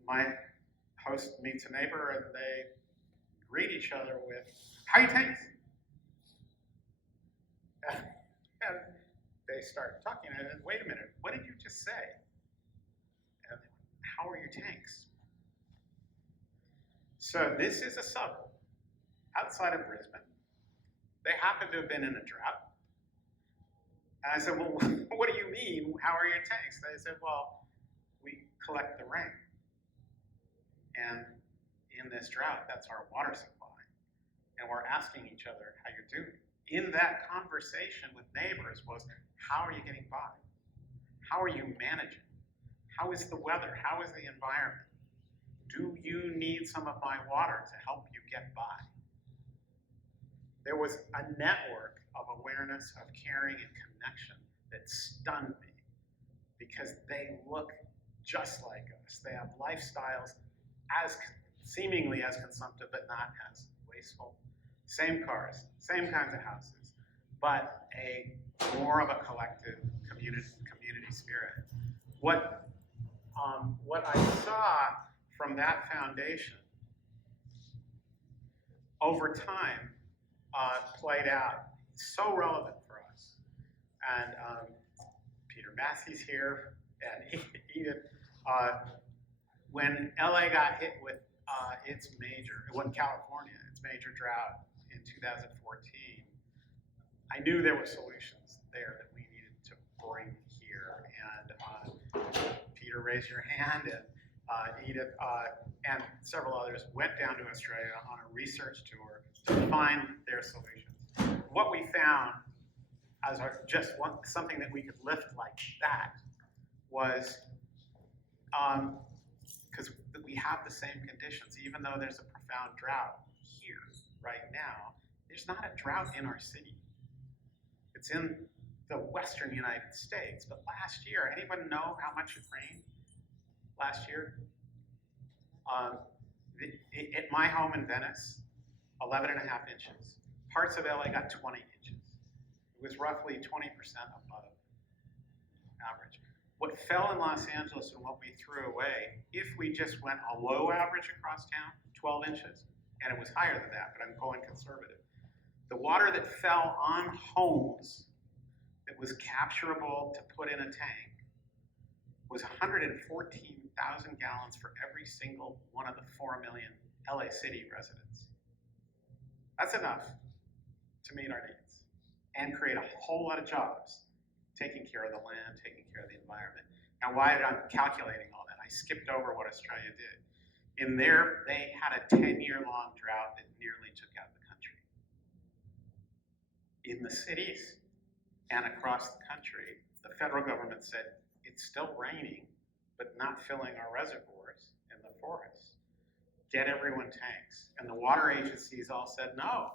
my host meets a neighbor, and they greet each other with, "How you tanks?" And they start talking, and wait a minute, what did you just say? And how are your tanks? So this is a suburb outside of Brisbane. They happen to have been in a drought. And I said, well, what do you mean? How are your tanks? They said, well, we collect the rain. And in this drought, that's our water supply. And we're asking each other how you're doing. In that conversation with neighbors was, how are you getting by? How are you managing? How is the weather? How is the environment? Do you need some of my water to help you get by? There was a network of awareness, of caring and connection that stunned me, because they look just like us. They have lifestyles seemingly as consumptive, but not as wasteful. Same cars, same kinds of houses, but more of a collective community spirit. What I saw from that foundation over time played out, so relevant for us. And Peter Massey's here, and Edith, when LA got hit with California, its major drought in 2014, I knew there were solutions there that we needed to bring here. And Peter, raise your hand, and Edith and several others went down to Australia on a research tour to find their solutions. What we found as something that we could lift like that was, because we have the same conditions, even though there's a profound drought here right now, there's not a drought in our city. It's in the western United States. But last year, anyone know how much it rained last year? At my home in Venice, 11.5 inches. Parts of LA got 20 inches. It was roughly 20% above average. What fell in Los Angeles and what we threw away, if we just went a low average across town, 12 inches, and it was higher than that, but I'm going conservative. The water that fell on homes that was capturable to put in a tank was 114,000 gallons for every single one of the 4 million LA City residents. That's enough to meet our needs and create a whole lot of jobs, taking care of the land, taking care of the environment. Now, why did I'm calculating all that? I skipped over what Australia did. In there, they had a 10-year-long drought that nearly took out the country. In the cities and across the country, the federal government said, it's still raining, but not filling our reservoirs in the forests. Get everyone tanks. And the water agencies all said, no,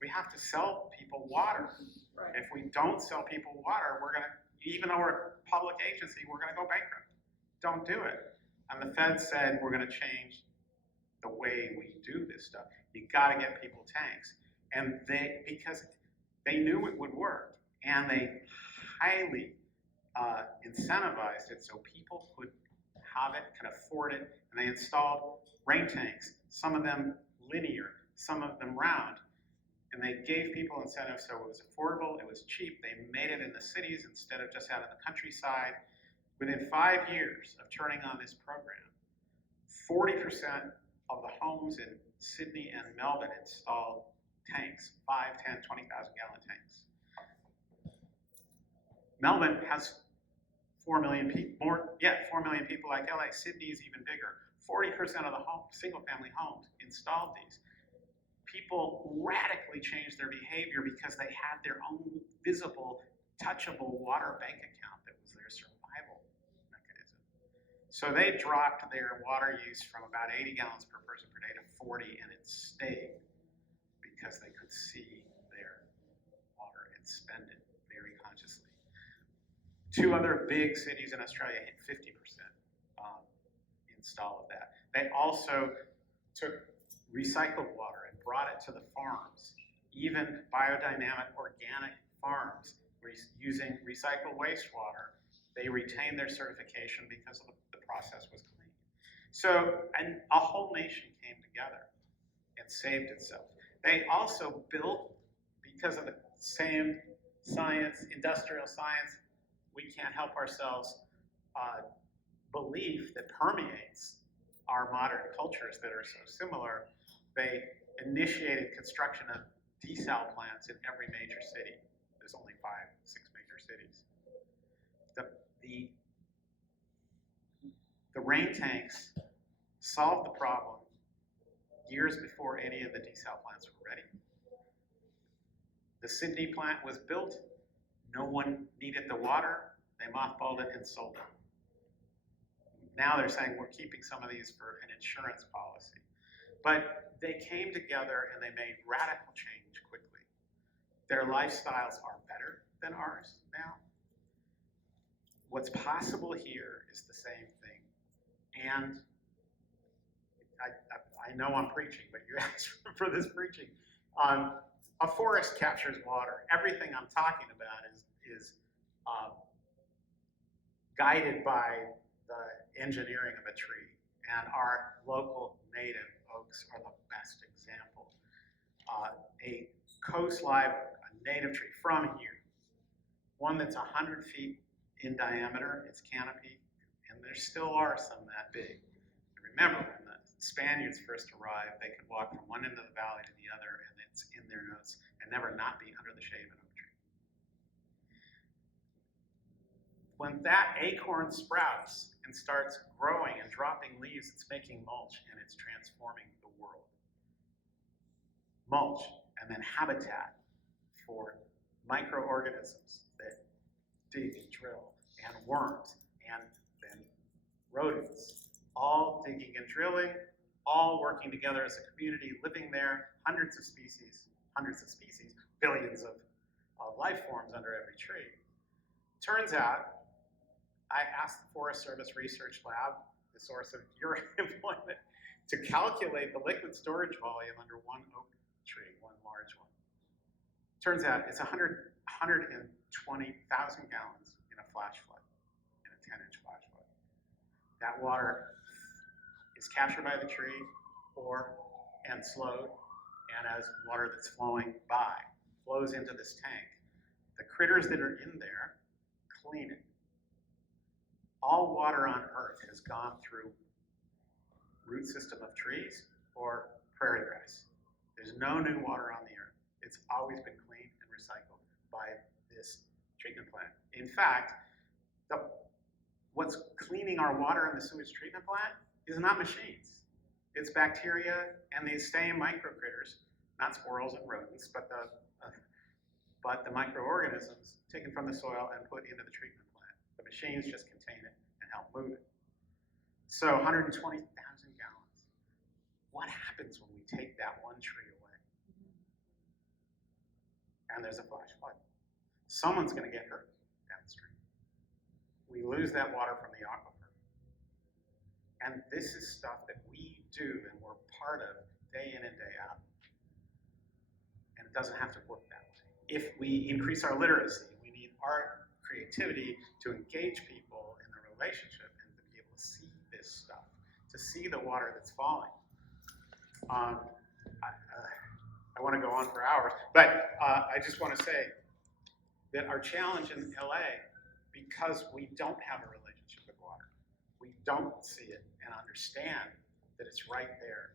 we have to sell people water. Right. If we don't sell people water, we're gonna, even though we're a public agency, we're gonna go bankrupt. Don't do it. And the Fed said, we're gonna change the way we do this stuff. You gotta get people tanks. And because they knew it would work, and they highly incentivized it so people could have it, can afford it, and they installed rain tanks, some of them linear, some of them round, and they gave people incentives so it was affordable, it was cheap, they made it in the cities instead of just out in the countryside. Within 5 years of turning on this program, 40% of the homes in Sydney and Melbourne installed tanks, 5, 10, 20,000 gallon tanks. Melbourne has 4 million people, 4 million people like LA. Sydney is even bigger. 40% of the single-family homes installed these. People radically changed their behavior because they had their own visible, touchable water bank account that was their survival mechanism. So they dropped their water use from about 80 gallons per person per day to 40, and it stayed because they could see their water and spend it very consciously. 2 other big cities in Australia hit 50% install of that. They also took recycled water and brought it to the farms. Even biodynamic organic farms using recycled wastewater, they retained their certification because the process was clean. So, and a whole nation came together and saved itself. They also built, because of the same science, industrial science, we can't help ourselves, belief that permeates our modern cultures that are so similar. They initiated construction of desal plants in every major city. There's only 5, 6 major cities. The rain tanks solved the problem years before any of the desal plants were ready. The Sydney plant was built. No one needed the water. They mothballed it and sold it. Now they're saying we're keeping some of these for an insurance policy. But they came together and they made radical change quickly. Their lifestyles are better than ours now. What's possible here is the same thing. And I know I'm preaching, but you asked for this preaching. A forest captures water. Everything I'm talking about is guided by the engineering of a tree. And our local native oaks are the best example. A coast live, a native tree from here, one that's 100 feet in diameter, its canopy, and there still are some that big. And remember, when the Spaniards first arrived, they could walk from one end of the valley to the other, and it's in their notes, and never not be under the shade of an oak tree. When that acorn sprouts and starts growing and dropping leaves, it's making mulch and it's transforming the world. Mulch and then habitat for microorganisms that dig and drill, and worms, and then rodents, all digging and drilling, all working together as a community, living there, hundreds of species, billions of life forms under every tree. Turns out, I asked the Forest Service Research Lab, the source of your employment, to calculate the liquid storage volume under one oak tree, one large one. Turns out it's 120,000 gallons in a flash flood, in a 10-inch flash flood. That water is captured by the tree and slowed, and as water that's flowing by flows into this tank, the critters that are in there clean it. All water on Earth has gone through root system of trees or prairie grass. There's no new water on the earth. It's always been cleaned and recycled by this treatment plant. In fact, what's cleaning our water in the sewage treatment plant is not machines. It's bacteria and these same microcritters, not squirrels and rodents, but the microorganisms taken from the soil and put into the treatment plant. The machines just contain it and help move it. So 120,000 gallons. What happens when we take that one tree away? And there's a flash flood. Someone's going to get hurt downstream. We lose that water from the aquifer. And this is stuff that we do and we're part of day in and day out. And it doesn't have to work that way. If we increase our literacy, we need our creativity to engage people in the relationship and to be able to see this stuff, to see the water that's falling. I want to go on for hours, but I just want to say that our challenge in LA, because we don't have a relationship with water, we don't see it and understand that it's right there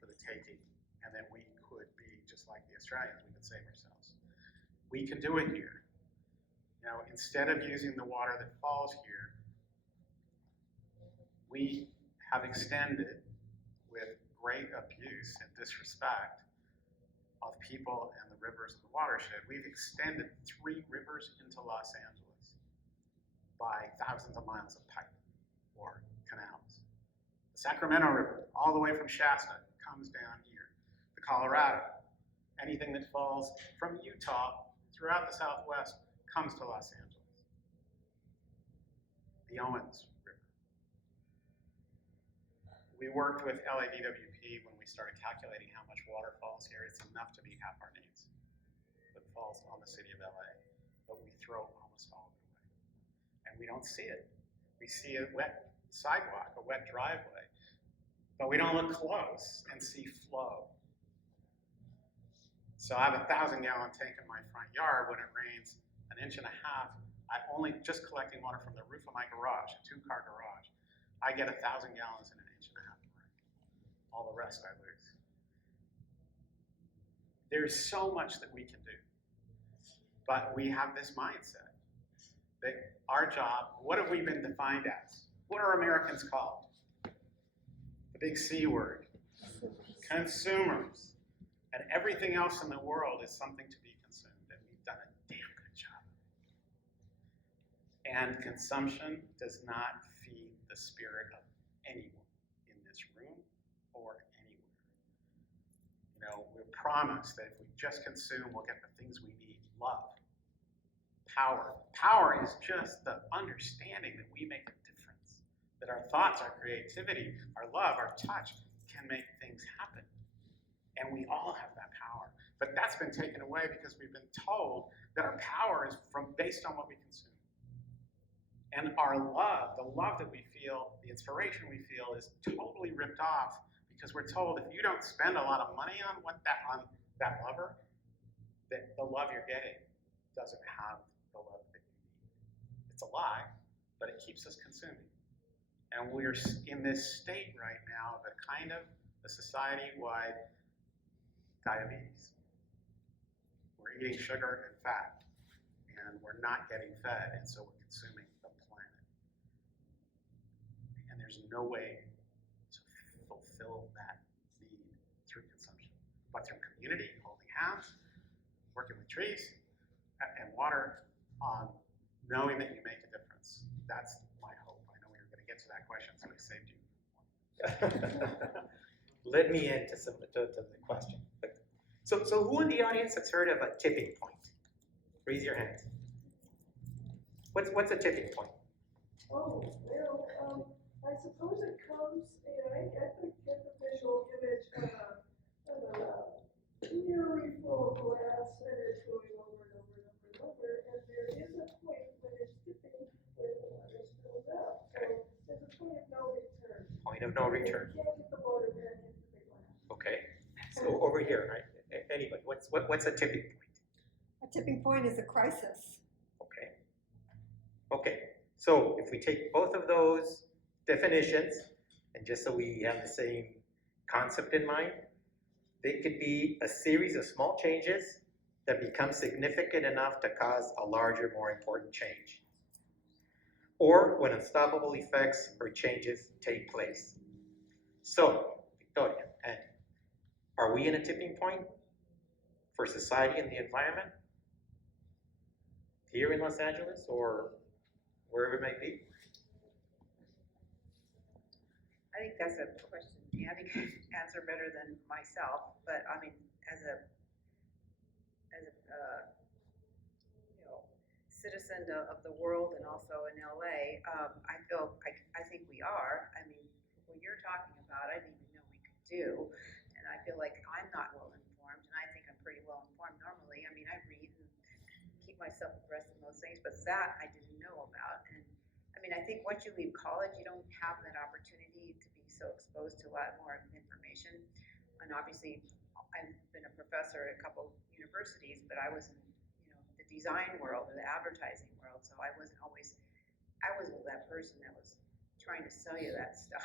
for the taking, and that we could be just like the Australians, we could save ourselves. We can do it here. You know, instead of using the water that falls here, we have extended, with great abuse and disrespect of people and the rivers of the watershed, we've extended 3 rivers into Los Angeles by thousands of miles of pipe or canals. The Sacramento River, all the way from Shasta, comes down here. The Colorado, anything that falls from Utah throughout the Southwest comes to Los Angeles. The Owens River. We worked with LADWP when we started calculating how much water falls here. It's enough to meet half our needs that falls on the city of LA, but we throw almost all of it away. And we don't see it. We see a wet sidewalk, a wet driveway, but we don't look close and see flow. So I have a 1,000-gallon tank in my front yard. When it rains 1.5 inches, I only just collecting water from the roof of my garage, a 2-car garage. I get 1,000 gallons in 1.5 inches of rain. All the rest I lose. There's so much that we can do, but we have this mindset that our job, what have we been defined as? What are Americans called? The big C word, consumers. And everything else in the world is something to be consumed, and we've done a damn good job. And consumption does not feed the spirit of anyone in this room or anywhere. You know, we're promised that if we just consume, we'll get the things we need. Love, power. Power is just the understanding that we make a difference, that our thoughts, our creativity, our love, our touch can make things happen. And we all have that power. But that's been taken away because we've been told that our power is based on what we consume. And our love, the love that we feel, the inspiration we feel is totally ripped off because we're told if you don't spend a lot of money on that lover, that the love you're getting doesn't have the love that you need. It's a lie, but it keeps us consuming. And we're in this state right now of a kind of a society-wide diabetes. We're eating sugar and fat, and we're not getting fed, and so we're consuming the planet. And there's no way to fulfill that need through consumption, but through community, holding hands, working with trees and water, knowing that you make a difference. That's my hope. I know we were going to get to that question, so I saved you. Let me end to the question. So who in the audience has heard of a tipping point? Raise your hand. What's a tipping point? Oh, well, I suppose it comes, and I get the visual image of a nearly full glass, and it's going over and over and over and over, and there is a point when it's tipping where the water spills out. So there's a point of no return. Point of no return. You can't get the water back into the glass. Okay. So over here, right? Anybody, what's a tipping point? A tipping point is a crisis. Okay. Okay. So if we take both of those definitions, and just so we have the same concept in mind, they could be a series of small changes that become significant enough to cause a larger, more important change. Or when unstoppable effects or changes take place. So, Victoria, Andy, are we in a tipping point for society and the environment? Here in Los Angeles or wherever it may be? I think that's a question Andy can answer better than myself, but I mean, as a citizen of the world and also in LA, I think we are. I mean, what you're talking about, I didn't even know we could do, and I feel like I'm not well informed, and I think I'm pretty well informed normally. I mean, I read and keep myself abreast of those things, but that I didn't know about. And I mean, I think once you leave college, you don't have that opportunity to be so exposed to a lot more information. And obviously, I've been a professor at a couple universities, but I was in the design world or the advertising world, so I wasn't that person that was trying to sell you that stuff.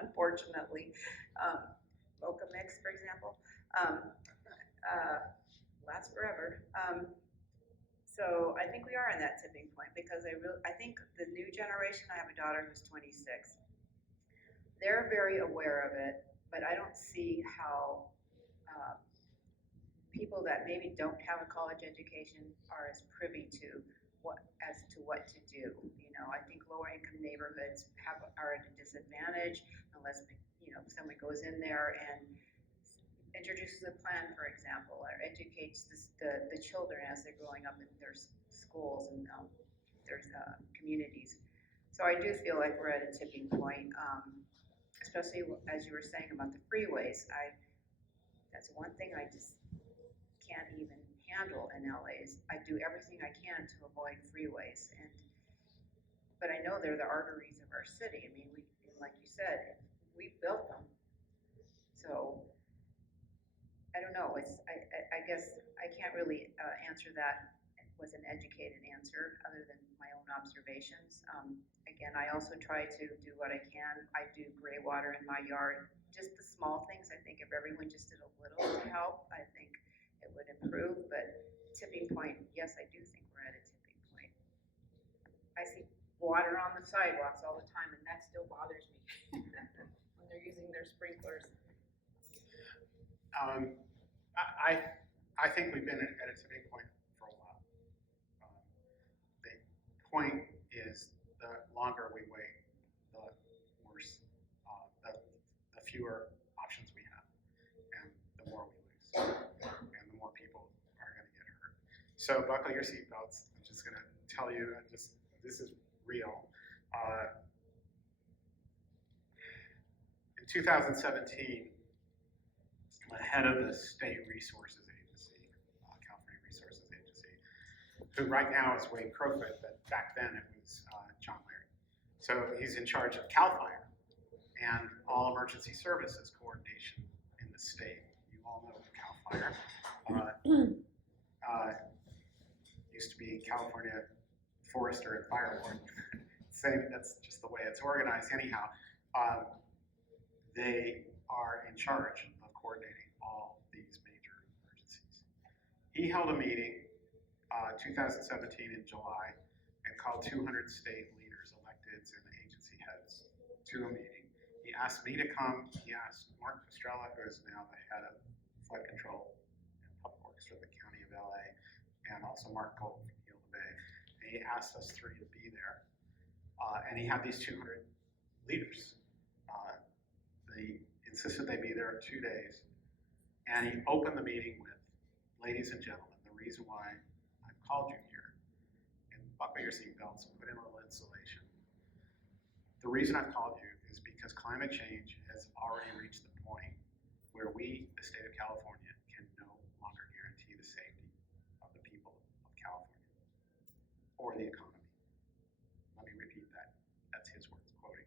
Unfortunately, Mocha Mix, for example, lasts forever. So I think we are in that tipping point because I think the new generation. I have a daughter who's 26. They're very aware of it, but I don't see how people that maybe don't have a college education are as privy to what to do. I think lower income neighborhoods are at a disadvantage unless someone goes in there and introduces a plan, for example, or educates the children as they're growing up in their schools and their communities. So I do feel like we're at a tipping point, especially as you were saying about the freeways. That's one thing I just can't even handle in LA. I do everything I can to avoid freeways, but I know they're the arteries of our city. I mean, like you said, we built them, so. I don't know. I guess I can't really answer that with an educated answer other than my own observations. Again, I also try to do what I can. I do gray water in my yard. Just the small things. I think if everyone just did a little to help, I think it would improve. But tipping point, yes, I do think we're at a tipping point. I see water on the sidewalks all the time, and that still bothers me when they're using their sprinklers. I think we've been at a tipping point for a while. The point is, the longer we wait, the worse, the fewer options we have, and the more we lose, and the more people are going to get hurt. So buckle your seatbelts. I'm just going to tell you, this is real. In 2017, head of the State Resources Agency, California Resources Agency, who right now is Wade Crowfoot, but back then it was John Larry. So he's in charge of CAL FIRE and all emergency services coordination in the state. You all know CAL FIRE. Used to be California Forester and Fire Warden. That's just the way it's organized. Anyhow, they are in charge of coordinating all these major emergencies. He held a meeting 2017 in July and called 200 state leaders, electeds, and agency heads to a meeting. He asked me to come. He asked Mark Estrella, who is now the head of flood control and public works for the county of LA, and also Mark Gold from Gila Bay. And he asked us three to be there. And he had these 200 leaders. They insisted they be there in 2 days. And he opened the meeting with, ladies and gentlemen, the reason why I've called you here, and buckle your seatbelts and put in a little insulation. The reason I've called you is because climate change has already reached the point where we, the state of California, can no longer guarantee the safety of the people of California or the economy. Let me repeat that. That's his words, quoting.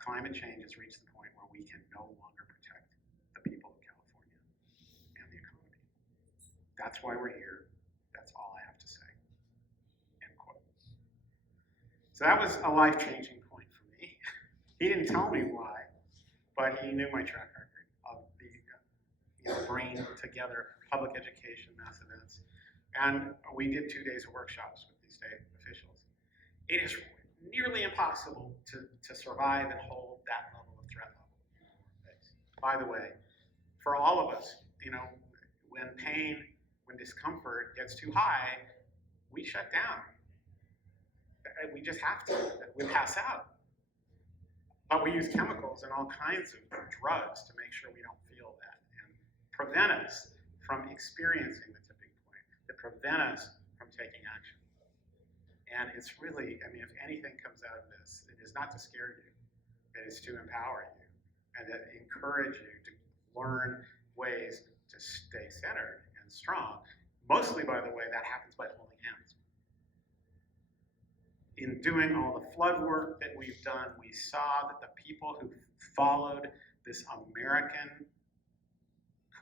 Climate change has reached the point where we can no longer protect the people of California and the economy. That's why we're here. That's all I have to say. End quote. So that was a life-changing point for me. He didn't tell me why, but he knew my track record of bringing together public education mass events. And we did 2 days of workshops with these state officials. It is nearly impossible to survive and hold that level of threat level. By the way, for all of us, when pain, when discomfort gets too high, we shut down. We just have to. We pass out. But we use chemicals and all kinds of drugs to make sure we don't feel that and prevent us from experiencing the tipping point, that prevent us from taking action. And it's really, if anything comes out of this, it is not to scare you, it is to empower you and to encourage you to learn ways to stay centered and strong. Mostly, by the way, that happens by holding hands. In doing all the flood work that we've done, we saw that the people who followed this American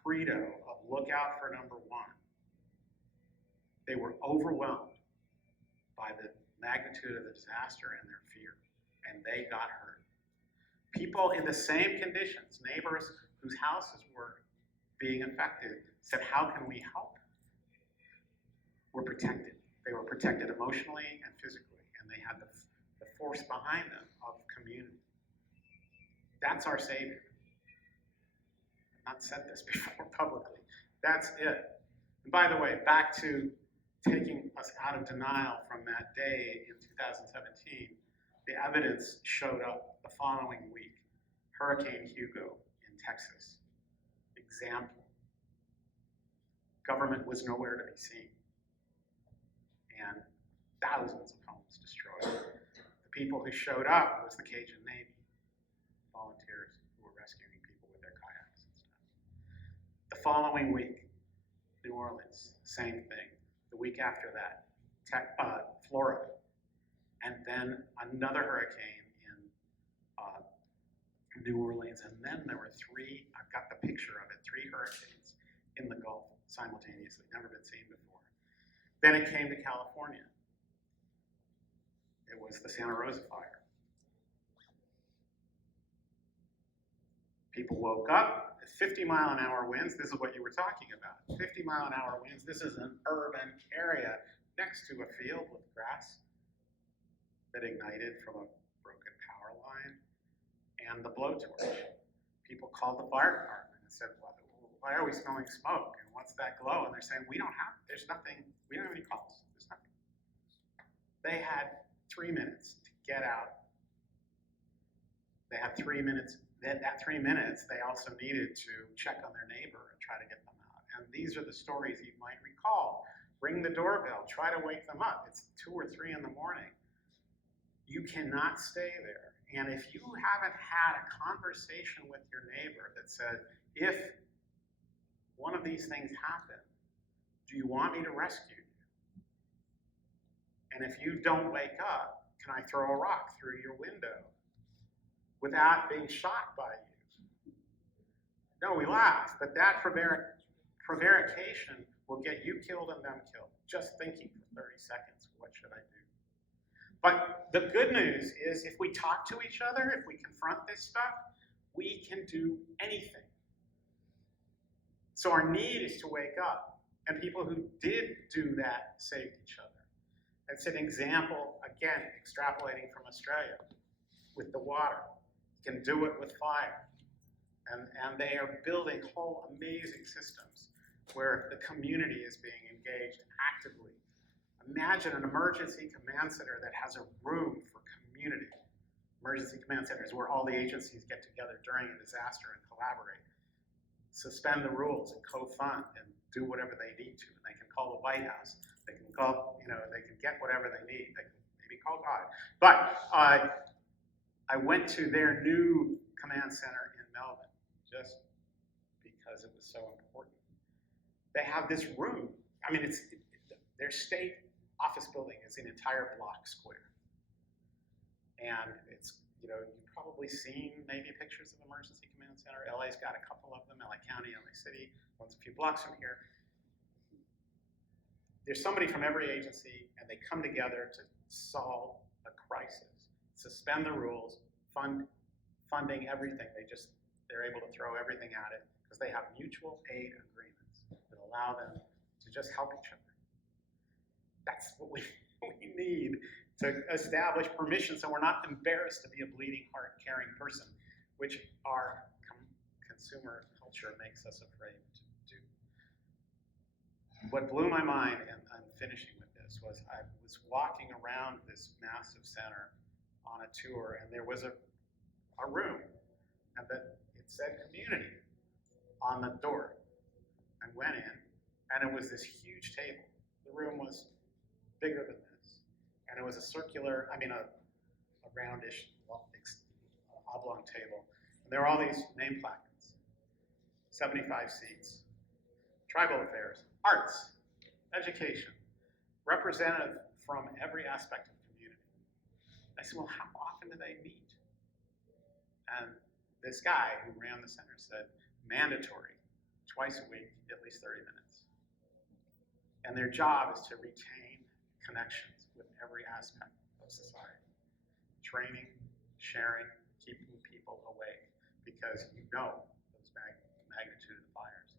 credo of look out for number one, they were overwhelmed by the magnitude of the disaster and their fear, and they got hurt. People in the same conditions, neighbors whose houses were being affected, said, how can we help? Were protected. They were protected emotionally and physically, and they had the force behind them of community. That's our savior. I've not said this before publicly. That's it. And by the way, back to taking us out of denial from that day in 2017, the evidence showed up the following week. Hurricane Hugo in Texas. Example. Government was nowhere to be seen. And thousands of homes destroyed. The people who showed up was the Cajun Navy, volunteers who were rescuing people with their kayaks and stuff. The following week, New Orleans, same thing. The week after that, Florida. And then another hurricane in New Orleans. And then there were three, I've got the picture of it, 3 hurricanes in the Gulf simultaneously, never been seen before. Then it came to California. It was the Santa Rosa fire. People woke up, 50-mile-an-hour winds, this is what you were talking about. 50-mile-an-hour winds, this is an urban area next to a field with grass that ignited from a broken power line, and the blowtorch. People called the fire department and said, well, why are we smelling smoke? And what's that glow? And they're saying, there's nothing, we don't have any calls, there's nothing. They had 3 minutes to get out. They had 3 minutes. That 3 minutes, they also needed to check on their neighbor and try to get them out. And these are the stories you might recall. Ring the doorbell, try to wake them up. It's 2 or 3 in the morning. You cannot stay there. And if you haven't had a conversation with your neighbor that said, if one of these things happen, do you want me to rescue you? And if you don't wake up, can I throw a rock through your window without being shot by you? No, we laugh, but that prevarication will get you killed and them killed. Just thinking for 30 seconds, what should I do? But the good news is if we talk to each other, if we confront this stuff, we can do anything. So our need is to wake up. And people who did do that saved each other. It's an example, again, extrapolating from Australia with the water. You can do it with fire. And they are building whole amazing systems where the community is being engaged actively. Imagine an emergency command center that has a room for community. Emergency command centers where all the agencies get together during a disaster and collaborate. Suspend the rules and co-fund and do whatever they need to. They can call the White House. They can call, they can get whatever they need. They can maybe call God. But I went to their new command center in Melbourne just because it was so important. They have this room. I mean, their state office building is an entire block square. And it's, you've probably seen maybe pictures of Emergency Command Center. LA's got a couple of them, LA County, LA City, one's a few blocks from here. There's somebody from every agency, and they come together to solve a crisis, suspend the rules, fund funding everything. They're able to throw everything at it because they have mutual aid agreements that allow them to just help each other. That's what we need to establish permission so we're not embarrassed to be a bleeding heart caring person, which our consumer culture makes us afraid to do. What blew my mind, and I'm finishing with this, was I was walking around this massive center on a tour, and there was a room, and it said community on the door. I went in, and it was this huge table. The room was bigger than this, and it was a circular, a roundish, oblong table. And there were all these name placards, 75 seats, tribal affairs, arts, education, representative from every aspect of the community. I said, well, how often do they meet? And this guy who ran the center said, mandatory, twice a week, at least 30 minutes. And their job is to retain connections with every aspect of society. Training, sharing, keeping people awake, because you know those magnitude of the fires.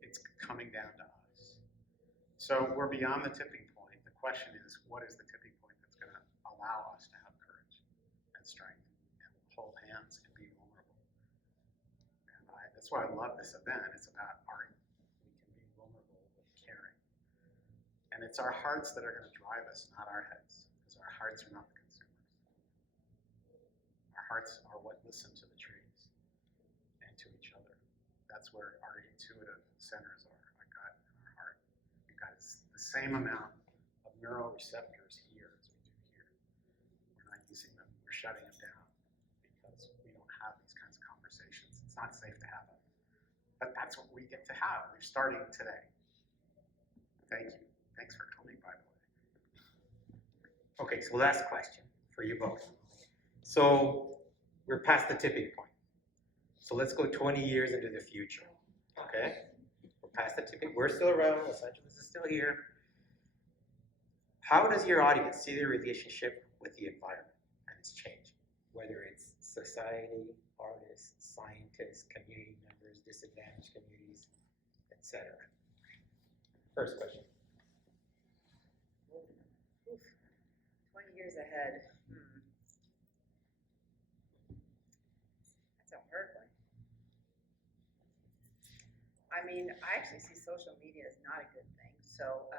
It's coming down to us. So we're beyond the tipping point. The question is, what is the tipping point that's going to allow us to have courage and strength and hold hands and be vulnerable? And that's why I love this event. It's about art. We can be vulnerable with caring. And it's our hearts that are going to drive us, not our heads, because our hearts are not the consumers. Our hearts are what listen to the trees and to each other. That's where our intuitive centers are, our gut and our heart. We've got the same amount of neuroreceptors here as we do here. We're not using them, we're shutting them down because we don't have these kinds of conversations. It's not safe to have them. But that's what we get to have. We're starting today. Thank you. Thanks for coming, by the way. Okay, so last question for you both. So we're past the tipping point. So let's go 20 years into the future, okay? We're past the tipping, we're still around, Los Angeles is still here. How does your audience see the relationship with the environment and its changing? Whether it's society, artists, scientists, community members, disadvantaged communities, etc. First question. 20 years ahead. That's a hard one. I mean, I actually see social media as not a good thing. So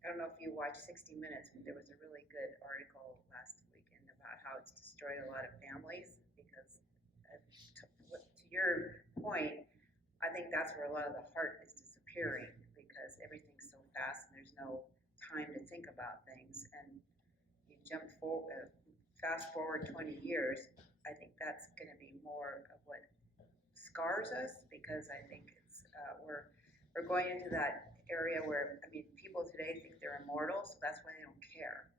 I don't know if you watched 60 Minutes, but there was a really good article last weekend about how it's destroyed a lot of families because, to your point, I think that's where a lot of the heart is disappearing because everything's so fast and there's no time to think about things. And you fast forward 20 years, I think that's going to be more of what scars us because I think it's we're going into that area where, I mean, people today think they're immortal, so that's why they don't care.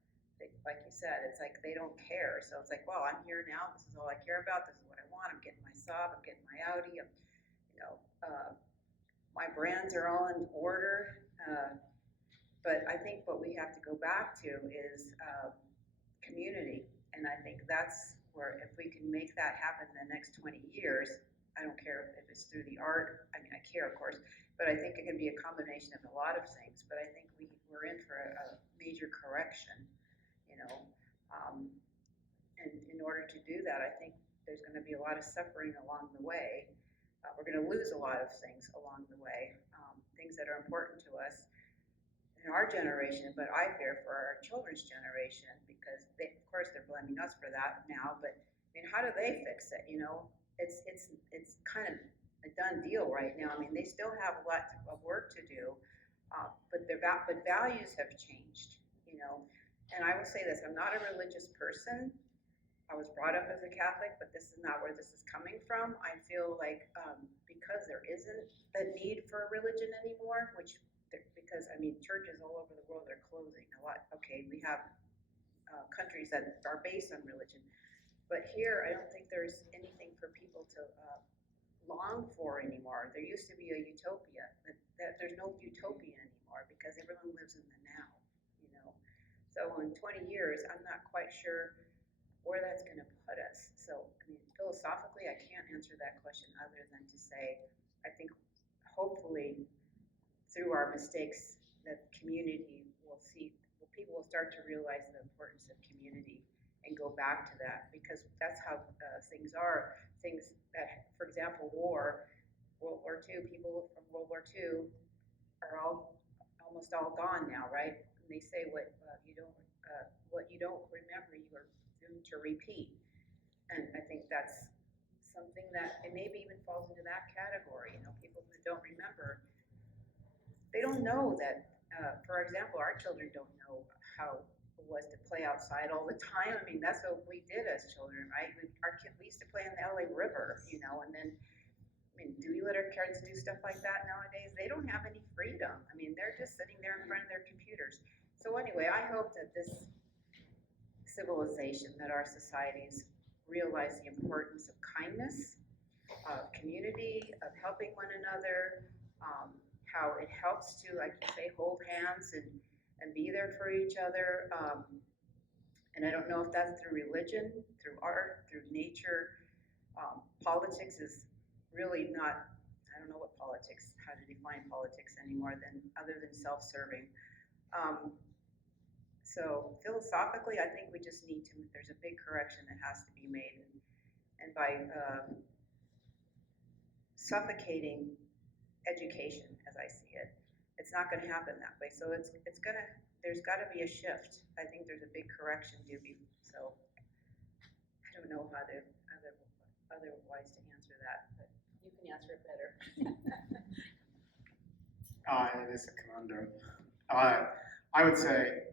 Like you said, it's like they don't care. So it's like, well, I'm here now. This is all I care about. This is what I want. I'm getting my Saab. I'm getting my Audi. My brands are all in order. But I think what we have to go back to is community. And I think that's where if we can make that happen in the next 20 years, I don't care if it's through the art. I mean, I care, of course. But I think it can be a combination of a lot of things. But I think we're in for a major correction, and in order to do that, I think there's going to be a lot of suffering along the way. We're going to lose a lot of things along the way, things that are important to us in our generation, but I fear for our children's generation because of course they're blaming us for that now, but I mean, how do they fix it? It's kind of a done deal right now. I mean, they still have a lot of work to do, but values have changed, and I will say this, I'm not a religious person. I was brought up as a Catholic, but this is not where this is coming from. I feel like because there isn't a need for a religion anymore, because I mean, churches all over the world are closing a lot. Okay, we have countries that are based on religion, but here I don't think there's anything for people to long for anymore. There used to be a utopia, but there's no utopia anymore because everyone lives in the now. So in 20 years, I'm not quite sure where that's going to put us. philosophically, I can't answer that question other than to say, I think hopefully through our mistakes, the community will see, people will start to realize the importance of community and go back to that, because that's how things are. Things that, for example, World War II, people from World War II are almost all gone now, right? And they say what you don't remember, you are doomed to repeat. And I think that's something that, it maybe even falls into that category. You know, people who don't remember, they don't know that, for example, our children don't know how it was to play outside all the time. I mean, that's what we did as children, right? We used to play in the LA River, you know, and then, I mean, do we let our kids do stuff like that nowadays? They don't have any freedom. I mean, they're just sitting there in front of their computers. So anyway, I hope that this civilization, that our societies realize the importance of kindness, of community, of helping one another, how it helps to, like you say, hold hands and be there for each other. And I don't know if that's through religion, through art, through nature. Politics is really not, I don't know what politics, how to define politics anymore other than self-serving. So philosophically, I think we just need to, there's a big correction that has to be made. And by suffocating education, as I see it, it's not going to happen that way. So there's got to be a shift. I think there's a big correction due. So I don't know how to otherwise to answer that, but you can answer it better. It is a conundrum. I would say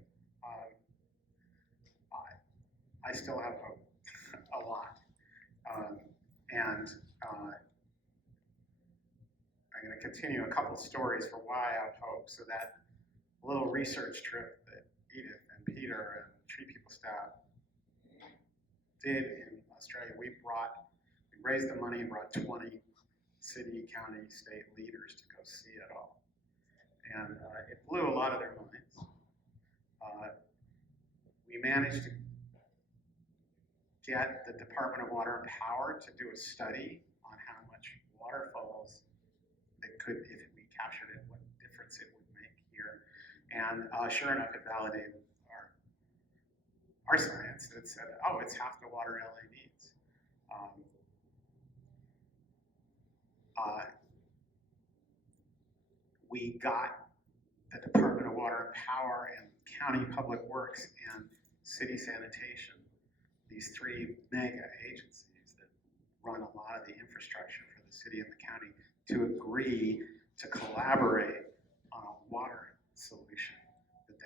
I still have hope, a lot. And I'm going to continue a couple stories for why I have hope. So that little research trip that Edith and Peter and TreePeople staff did in Australia, we raised the money and brought 20 city, county, state leaders to go see it all. And it blew a lot of their minds. We managed to get the Department of Water and Power to do a study on how much water falls that could, if we captured it, what difference it would make here. And sure enough, it validated our science that said, oh, it's half the water LA needs. We got the Department of Water and Power and County Public Works and City Sanitation, these three mega agencies that run a lot of the infrastructure for the city and the county, to agree to collaborate on a water solution that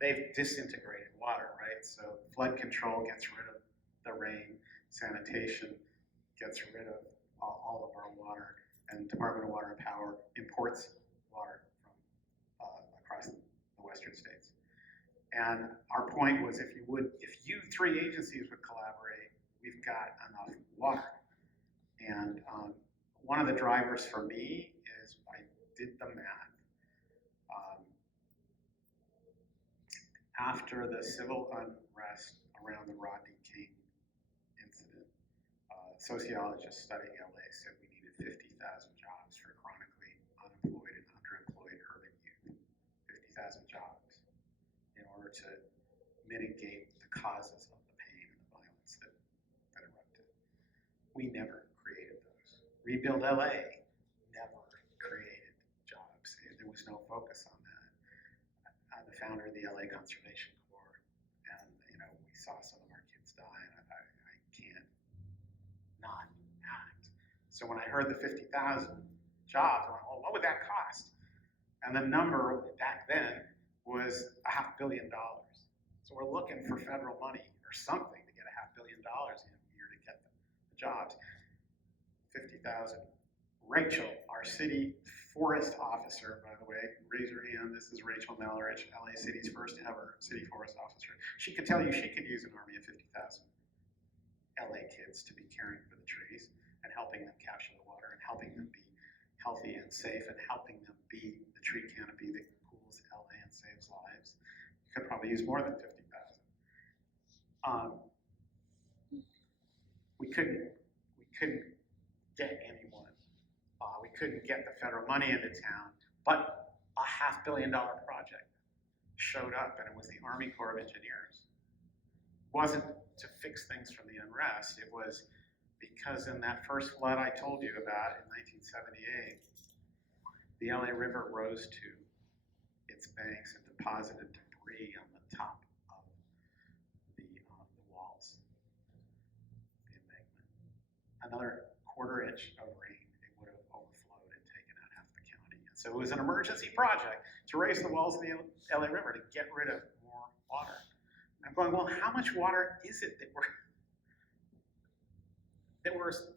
they've disintegrated water, right? So flood control gets rid of the rain, sanitation gets rid of all of our water, and Department of Water and Power imports water from across the western states. And our point was, if you three agencies would collaborate, we've got enough water. And one of the drivers for me is I did the math. After the civil unrest around the Rodney King incident, sociologists studying LA said we needed 50,000 jobs for chronically unemployed and underemployed urban youth. 50,000 jobs in order to mitigate the causes of the pain and the violence that erupted. We never created those. Rebuild LA never created jobs. There was no focus on that. I'm the founder of the LA Conservation Corps, and we saw some of our kids die, and I can't not act. So when I heard the 50,000 jobs, I went, well, what would that cost? And the number back then was $500 million. So we're looking for federal money or something to get $500 million in here to get the jobs. 50,000. Rachel, our city forest officer, by the way, raise your hand. This is Rachel Mellerich, LA City's first ever city forest officer. She could tell you she could use an army of 50,000 LA kids to be caring for the trees and helping them capture the water and helping them be healthy and safe and helping them be the tree canopy that cools LA and saves lives. You could probably use more than 50,000. We couldn't get anyone. We couldn't get the federal money into town, but a $500 million project showed up, and it was the Army Corps of Engineers. It wasn't to fix things from the unrest. It was because in that first flood I told you about in 1978, the LA River rose to its banks and deposited debris on the top of the walls, the embankment. Another quarter inch of rain, it would have overflowed and taken out half the county. And so it was an emergency project to raise the walls of the LA River to get rid of more water. And I'm going, well, how much water is it that we're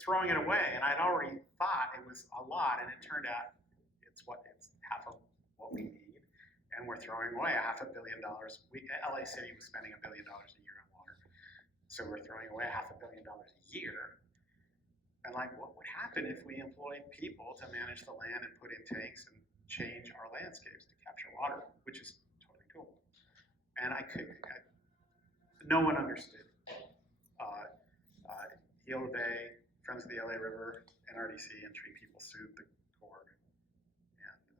throwing it away? And I'd already thought it was a lot, and it turned out it's half of what we need, and we're throwing away $500 million. LA City was spending $1 billion a year on water, so we're throwing away $500 million a year. And like, what would happen if we employed people to manage the land and put in tanks and change our landscapes to capture water, which is totally cool. And no one understood. Arriola Bay, Friends of the LA River, NRDC, and TreePeople sued the Corps.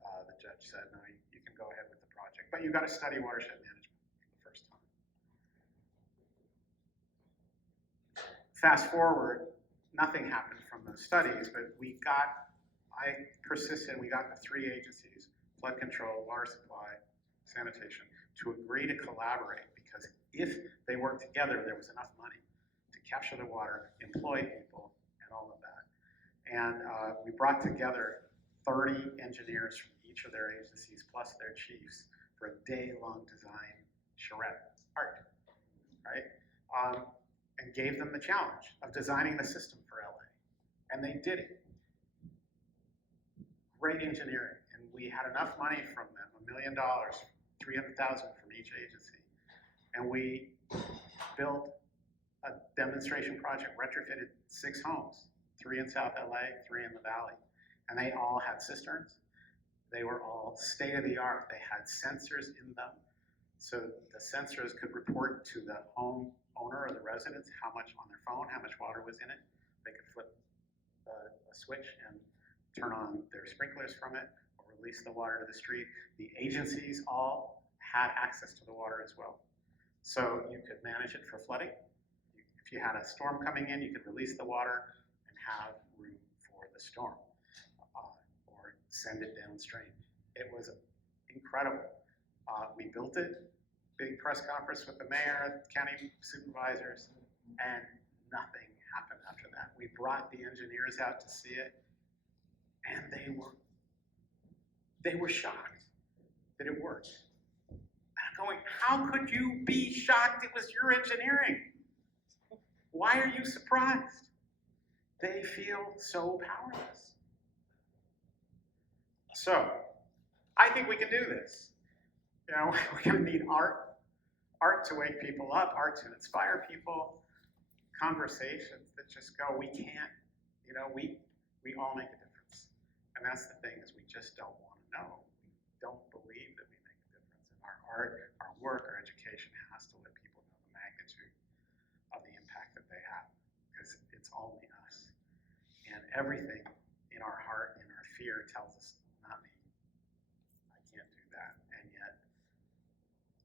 And the judge said, no, you can go ahead with the project, but you got to study watershed management for the first time. Fast forward, nothing happened from those studies, but I persisted, we got the three agencies, flood control, water supply, sanitation, to agree to collaborate, because if they worked together, there was enough money to capture the water, employ people, and all of that. And we brought together 30 engineers from each of their agencies, plus their chiefs, for a day-long design charrette art, right? And gave them the challenge of designing the system for LA. And they did it. Great engineering. And we had enough money from them, $1 million, $300,000 from each agency. And we built a demonstration project, retrofitted 6 homes, 3 in South LA, 3 in the Valley. And they all had cisterns. They were all state-of-the-art. They had sensors in them. So the sensors could report to the home owner or the residents how much on their phone, how much water was in it. They could flip a switch and turn on their sprinklers from it or release the water to the street. The agencies all had access to the water as well. So you could manage it for flooding. If you had a storm coming in, you could release the water and have room for the storm or send it downstream. It was incredible. We built it, big press conference with the mayor, county supervisors, and nothing happened after that. We brought the engineers out to see it, and they were shocked that it worked. I'm going, how could you be shocked? It was your engineering. Why are you surprised? They feel so powerless. So, I think we can do this. You know, we're going to need art to wake people up, art to inspire people, conversations that just go, we can't, you know, we all make a difference. And that's the thing, is we just don't want to know. We don't believe that we make a difference. And our art, our work, our education has to let people know the magnitude of the impact that they have, because it's only us. And everything in our heart, in our fear, tells us, not me. I can't do that. And yet,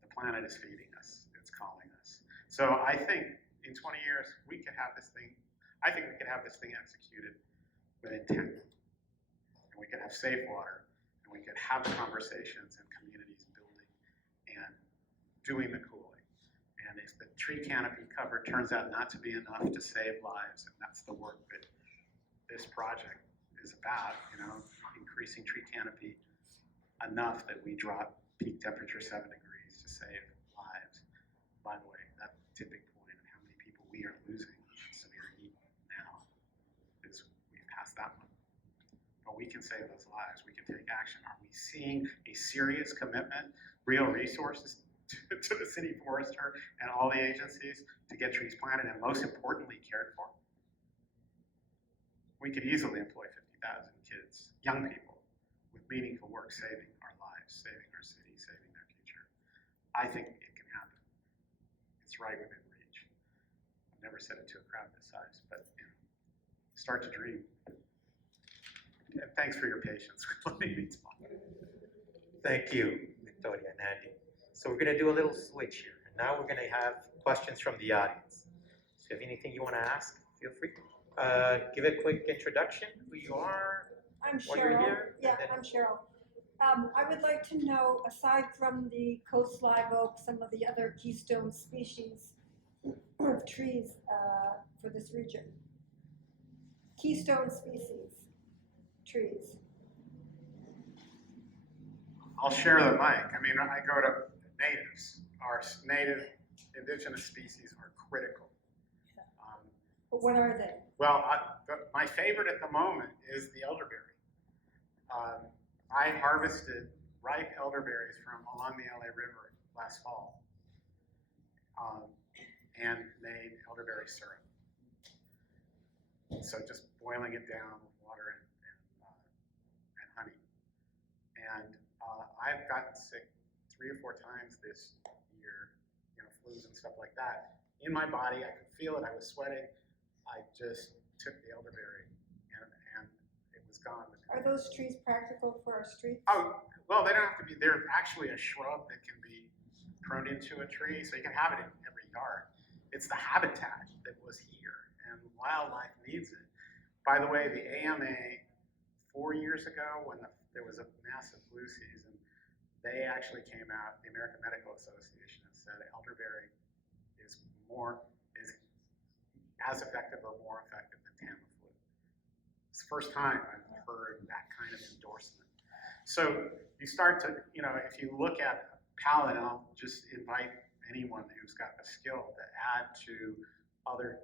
the planet is feeding us. It's calling us. So I think in 20 years, we could have this thing, I think we could have this thing executed with intent. And we could have safe water, and we could have the conversations and communities building and doing the cooling. And if the tree canopy cover turns out not to be enough to save lives, and that's the work that this project is about, you know, increasing tree canopy enough that we drop peak temperature 7 degrees to save lives. By the way, that tipping point of how many people we are losing in severe heat now is we've passed that one. But we can save those lives. We can take action. Are we seeing a serious commitment, real resources to the city forester and all the agencies to get trees planted and, most importantly, cared for? We could easily employ 50,000 kids, young people, with meaningful work saving our lives, saving our city, saving their future. I think it can happen. It's right within reach. I'm never said it to a crowd this size, but you know, start to dream. And thanks for your patience with letting me talk. Thank you, Victoria and Andy. So we're gonna do a little switch here. And now we're gonna have questions from the audience. So if you have anything you wanna ask, feel free. Give a quick introduction, who you are. I'm Why you're Cheryl. here, Yeah, and then- I'm Cheryl. I would like to know, aside from the coast live oak, some of the other keystone species of trees for this region. Keystone species, trees. I'll share the mic. I mean, I go to natives. Our native indigenous species are critical. But what are they? Well, my favorite at the moment is the elderberry. I harvested ripe elderberries from along the LA River last fall and made elderberry syrup. So just boiling it down with water and honey. And I've gotten sick 3 or 4 times this year, you know, flus and stuff like that. In my body, I could feel it. I was sweating. I just took the elderberry and it was gone. Are those trees practical for our streets? Oh, well, they don't have to be. They're actually a shrub that can be pruned into a tree, so you can have it in every yard. It's the habitat that was here, and wildlife needs it. By the way, the AMA 4 years ago, when there was a massive flu season, they actually came out, the American Medical Association, and said elderberry is as effective or more effective than Tamiflu. It's the first time I've heard that kind of endorsement. So you start to, you know, if you look at palette, I'll just invite anyone who's got the skill to add to other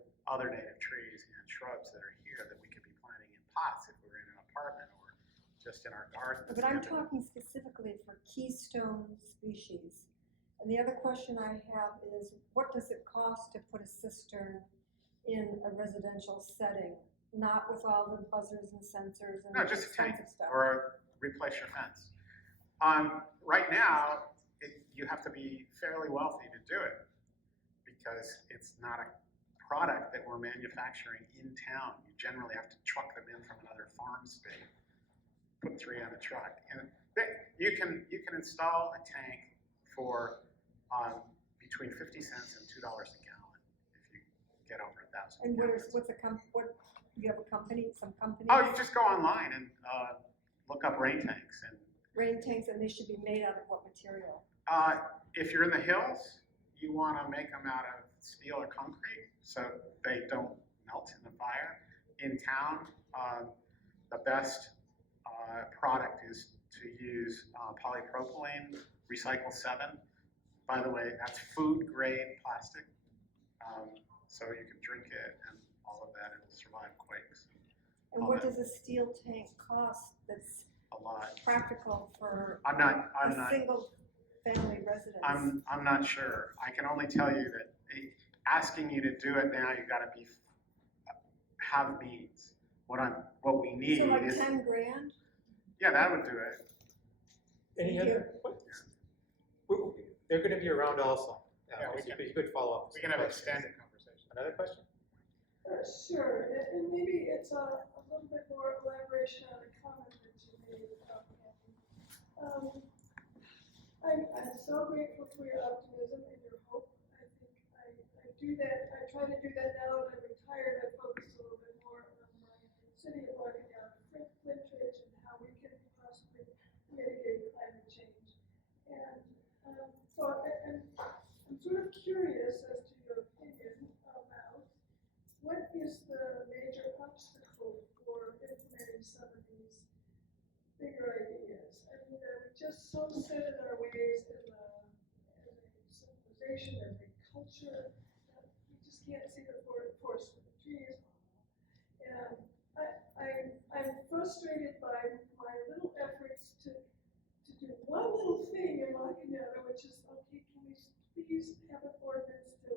native trees and shrubs that are here that we could be planting in pots if we were in an apartment or just in our garden. But I'm talking specifically for keystone species. And the other question I have is, what does it cost to put a cistern in a residential setting? Not with all the buzzers and sensors and No, just a tank expensive stuff. or replace your fence. Right now, you have to be fairly wealthy to do it because it's not a product that we're manufacturing in town. You generally have to truck them in from another farm state, put 3 on the truck. And you can install a tank for between 50 cents and $2 a gallon if you get over 1,000 And gallons. what, you have a company, some company? Oh, you just go online and look up rain tanks. And Rain tanks, and they should be made out of what material? if you're in the hills, you want to make them out of steel or concrete so they don't melt in the fire. In town, the best product is to use polypropylene, recycle 7. By the way, that's food grade plastic, so you can drink it and all of that. It will survive quakes. And what does a steel tank cost that's A lot. practical for I'm not. a single family residence? I'm not sure. I can only tell you that asking you to do it now, you got to have means. What we need So like is 10 grand? yeah, that would do it. Any Thank other? They're gonna be around also. Yeah, we so can- you could follow up. with We some can have an questions. extended conversation. Another question? Sure, and maybe it's a little bit more elaboration on a comment that you made. I'm so grateful for your optimism and your hope. I think I do that, I try to do that now that I'm retired. I focus a little bit more on my city of Oregon, Flintridge, and how we can possibly mitigate climate change. And so I'm sort of curious as to your opinion about what is the major obstacle for implementing some of these bigger ideas? I mean, we're just so set in our ways as a civilization, as a culture, that we just can't see the forest for the trees. And I'm frustrated by my little efforts to do one little thing in Montana, which is, okay, can we please have an ordinance to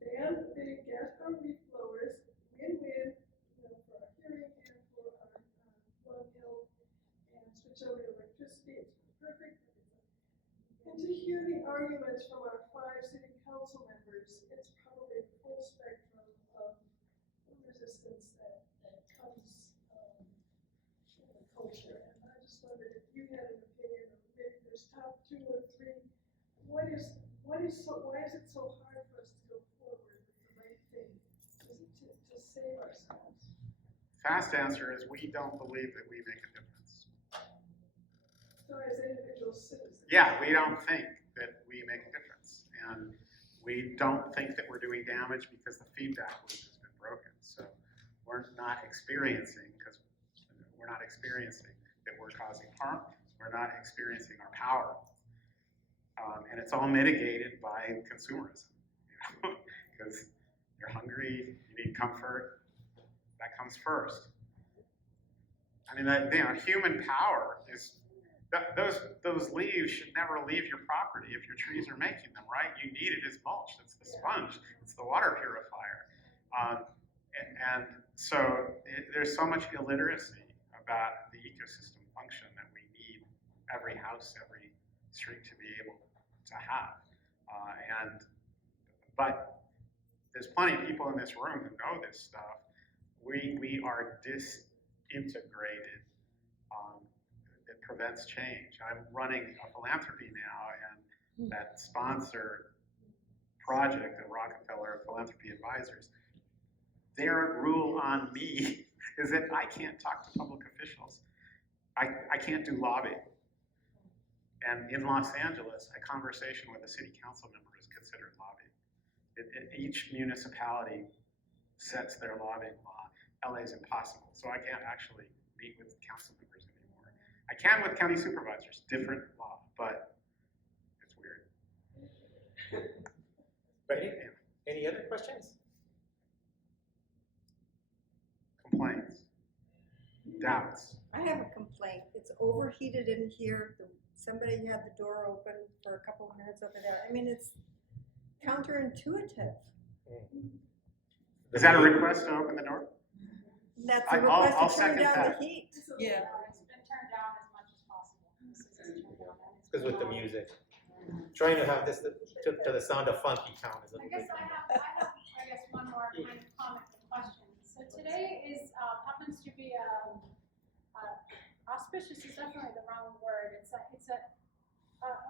ban the big gas-powered leaf blowers, win-win, for our hearing and for our Long Hill, and switch over to electricity. It's perfect. And to hear the arguments from our 5 city council members, it's probably full nuisance that comes, in the culture. And I just wondered if you had an opinion of maybe there's top 2 or 3. Why is it so hard for us to go forward with the right thing, to save ourselves? Fast answer is we don't believe that we make a difference. So as individual citizens. Yeah, we don't think that we make a difference. And we don't think that we're doing damage because the feedback loop has been broken. So we're not experiencing that we're causing harm. We're not experiencing our power. And it's all mitigated by consumerism, because you're hungry, you need comfort, that comes first. I mean, human power is, those leaves should never leave your property if your trees are making them, right? You need it as mulch. It's the sponge. It's the water purifier. And so there's so much illiteracy about the ecosystem function that we need every house, every street to be able to have. But there's plenty of people in this room who know this stuff. We are disintegrated. It prevents change. I'm running a philanthropy now, and that sponsored project at Rockefeller Philanthropy Advisors, their rule on me is that I can't talk to public officials. I can't do lobbying. And in Los Angeles, a conversation with a city council member is considered lobbying. Each municipality sets their lobbying law. LA is impossible, so I can't actually meet with council members anymore. I can with county supervisors, different law, but it's weird. But any other questions? Complaints, doubts. I have a complaint. It's overheated in here. Somebody had the door open for a couple of minutes over there. I mean, it's counterintuitive. Is that a request to open the door? That's a I'll request to turn second down that. the heat. Yeah. It's been turned down as much as possible. This is turned down. Because with the music, trying to have this to the sound of funky town is a I little guess bit. I have one more kind of comment and question. So today happens to be auspicious is definitely the wrong word. It's a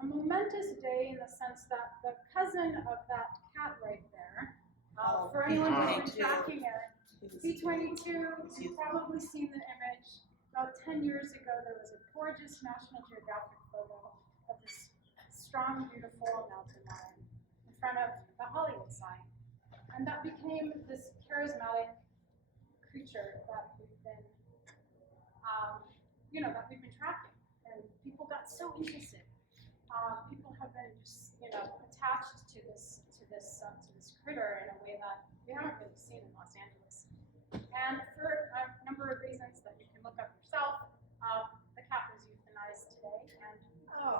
momentous day in the sense that the cousin of that cat right there, for anyone who's been tracking it, B22, you've probably seen the image. About 10 years ago, there was a gorgeous National Geographic photo of this strong, beautiful mountain lion in front of the Hollywood sign. And that became this charismatic creature that we've been, tracking. And people got so interested. People have been just, attached to this critter in a way that we haven't really seen in Los Angeles. And for a number of reasons that you can look up yourself, the cat was euthanized today, and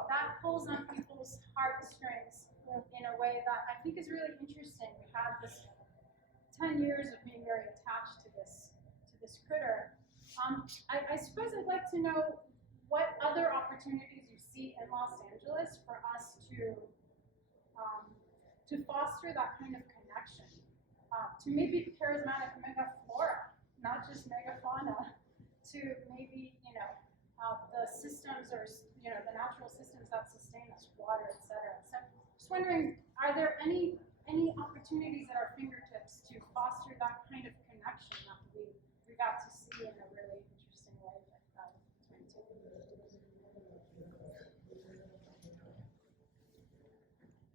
that pulls on people's heartstrings in a way that I think is really interesting. We had this 10 years of being very attached to this critter. I suppose I'd like to know what other opportunities you see in Los Angeles for us to foster that kind of connection, to maybe charismatic megaflora, not just megafauna, to maybe the systems or the natural systems that sustain us, water, etc. So just wondering, are there any opportunities at our fingertips to foster that kind of connection that we got to see in a really interesting way with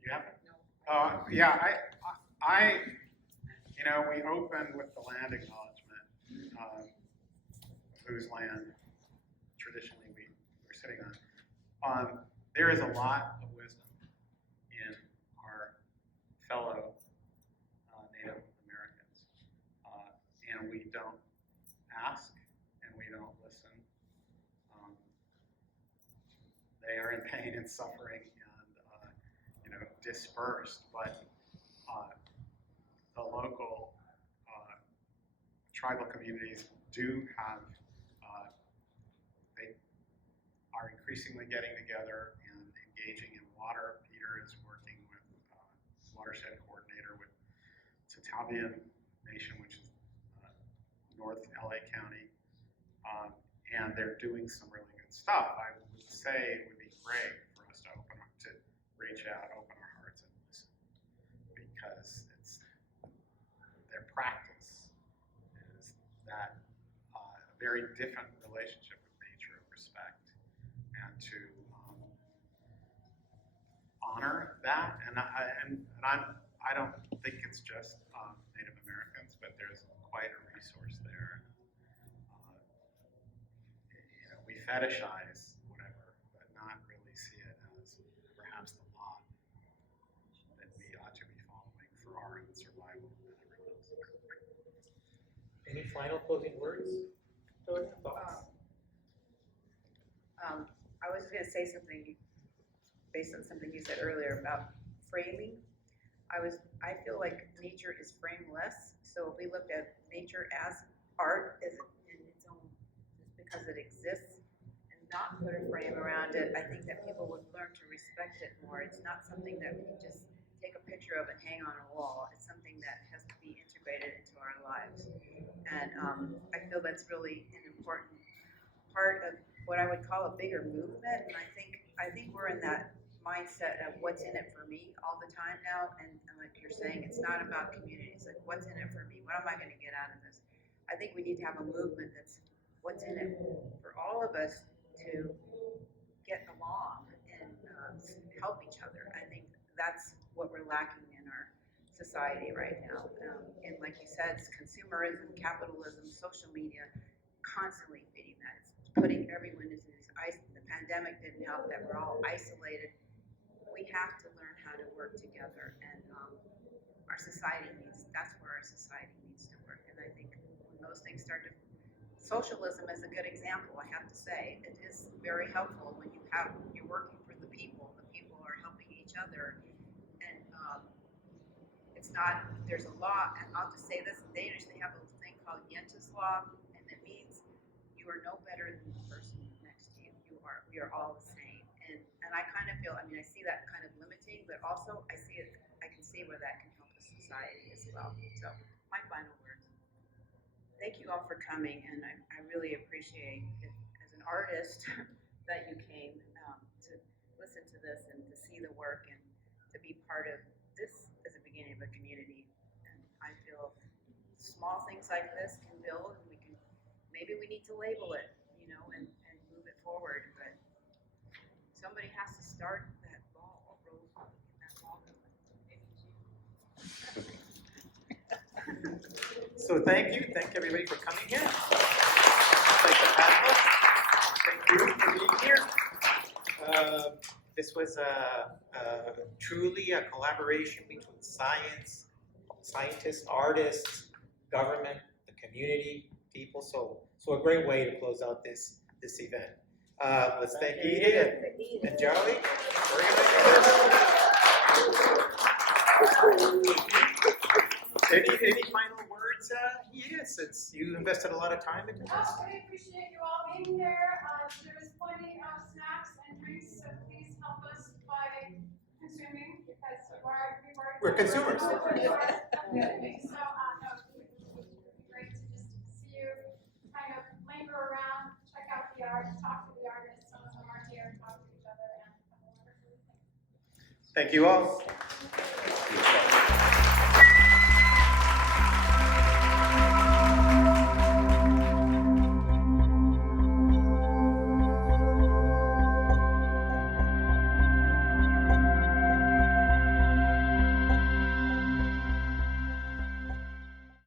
You have it? No. Yeah, we opened with the land acknowledgement, whose land traditionally we're sitting on. There is a lot of wisdom in our fellow Native Americans, and we don't ask and we don't listen. They are in pain and suffering and dispersed, but the local tribal communities do have, they are increasingly getting together and engaging in water. Peter is working with watershed coordinator with Tatavian Nation, which is North LA County. And they're doing some really good stuff. I would say it would be great for us to reach out, open our hearts and listen, because it's their practice is that very different relationship with nature and respect, and to honor that. And I don't think it's just Native Americans, but there's quite a resource there. We fetishize whatever, but not really see it as perhaps the law that we ought to be following for our own survival and everyone else. Any final closing words? Jordan, thoughts? I was going to say something based on something you said earlier about framing. I feel like nature is frameless. So if we looked at nature as art, as in its own, just because it exists, and not put a frame around it, I think that people would learn to respect it more. It's not something that we can just take a picture of and hang on a wall. It's something that has to be integrated into our lives. And I feel that's really an important part of what I would call a bigger movement. And I think we're in that mindset of what's in it for me all the time now. And like you're saying, it's not about community. It's like, what's in it for me? What am I going to get out of this? I think we need to have a movement that's what's in it for all of us to get along and help each other. I think that's what we're lacking in our society right now. And like you said, it's consumerism, capitalism, social media, constantly feeding that. It's putting everyone into this the pandemic didn't help that we're all isolated. We have to learn how to work together, and our society that's where our society needs to work. And I think when those things start to, socialism is a good example, I have to say. It is very helpful when you're working for the people are helping each other, and it's not, there's a law, and I'll just say this, in Danish, they have a thing called Jentes law, and it means you are no better than the person next to you. We are all the same. And I kind of feel, I see that kind of limiting, but also I can see where that can help the society as well. So my final words. Thank you all for coming, and I really appreciate it as an artist that you came to listen to this and to see the work and to be part of this as a beginning of a community. And I feel small things like this can build, and maybe we need to label it, and move it forward, but somebody has to start that ball rolling. So thank you everybody for coming here. Thank the panelists. Thank you for being here. This was truly a collaboration between scientists, artists, government, the community, people. So a great way to close out this event. Let's thank Edith and Charlie. Any final words, Edith, since you invested a lot of time into this? I appreciate you all being here. There's plenty of snacks and drinks, so please help us by consuming, because We're consumers. So, no, it would be great to just see you kind of linger around, check out the art, talk to the artists. Some of them are here, talk to each other, and have a wonderful evening. Thank you all.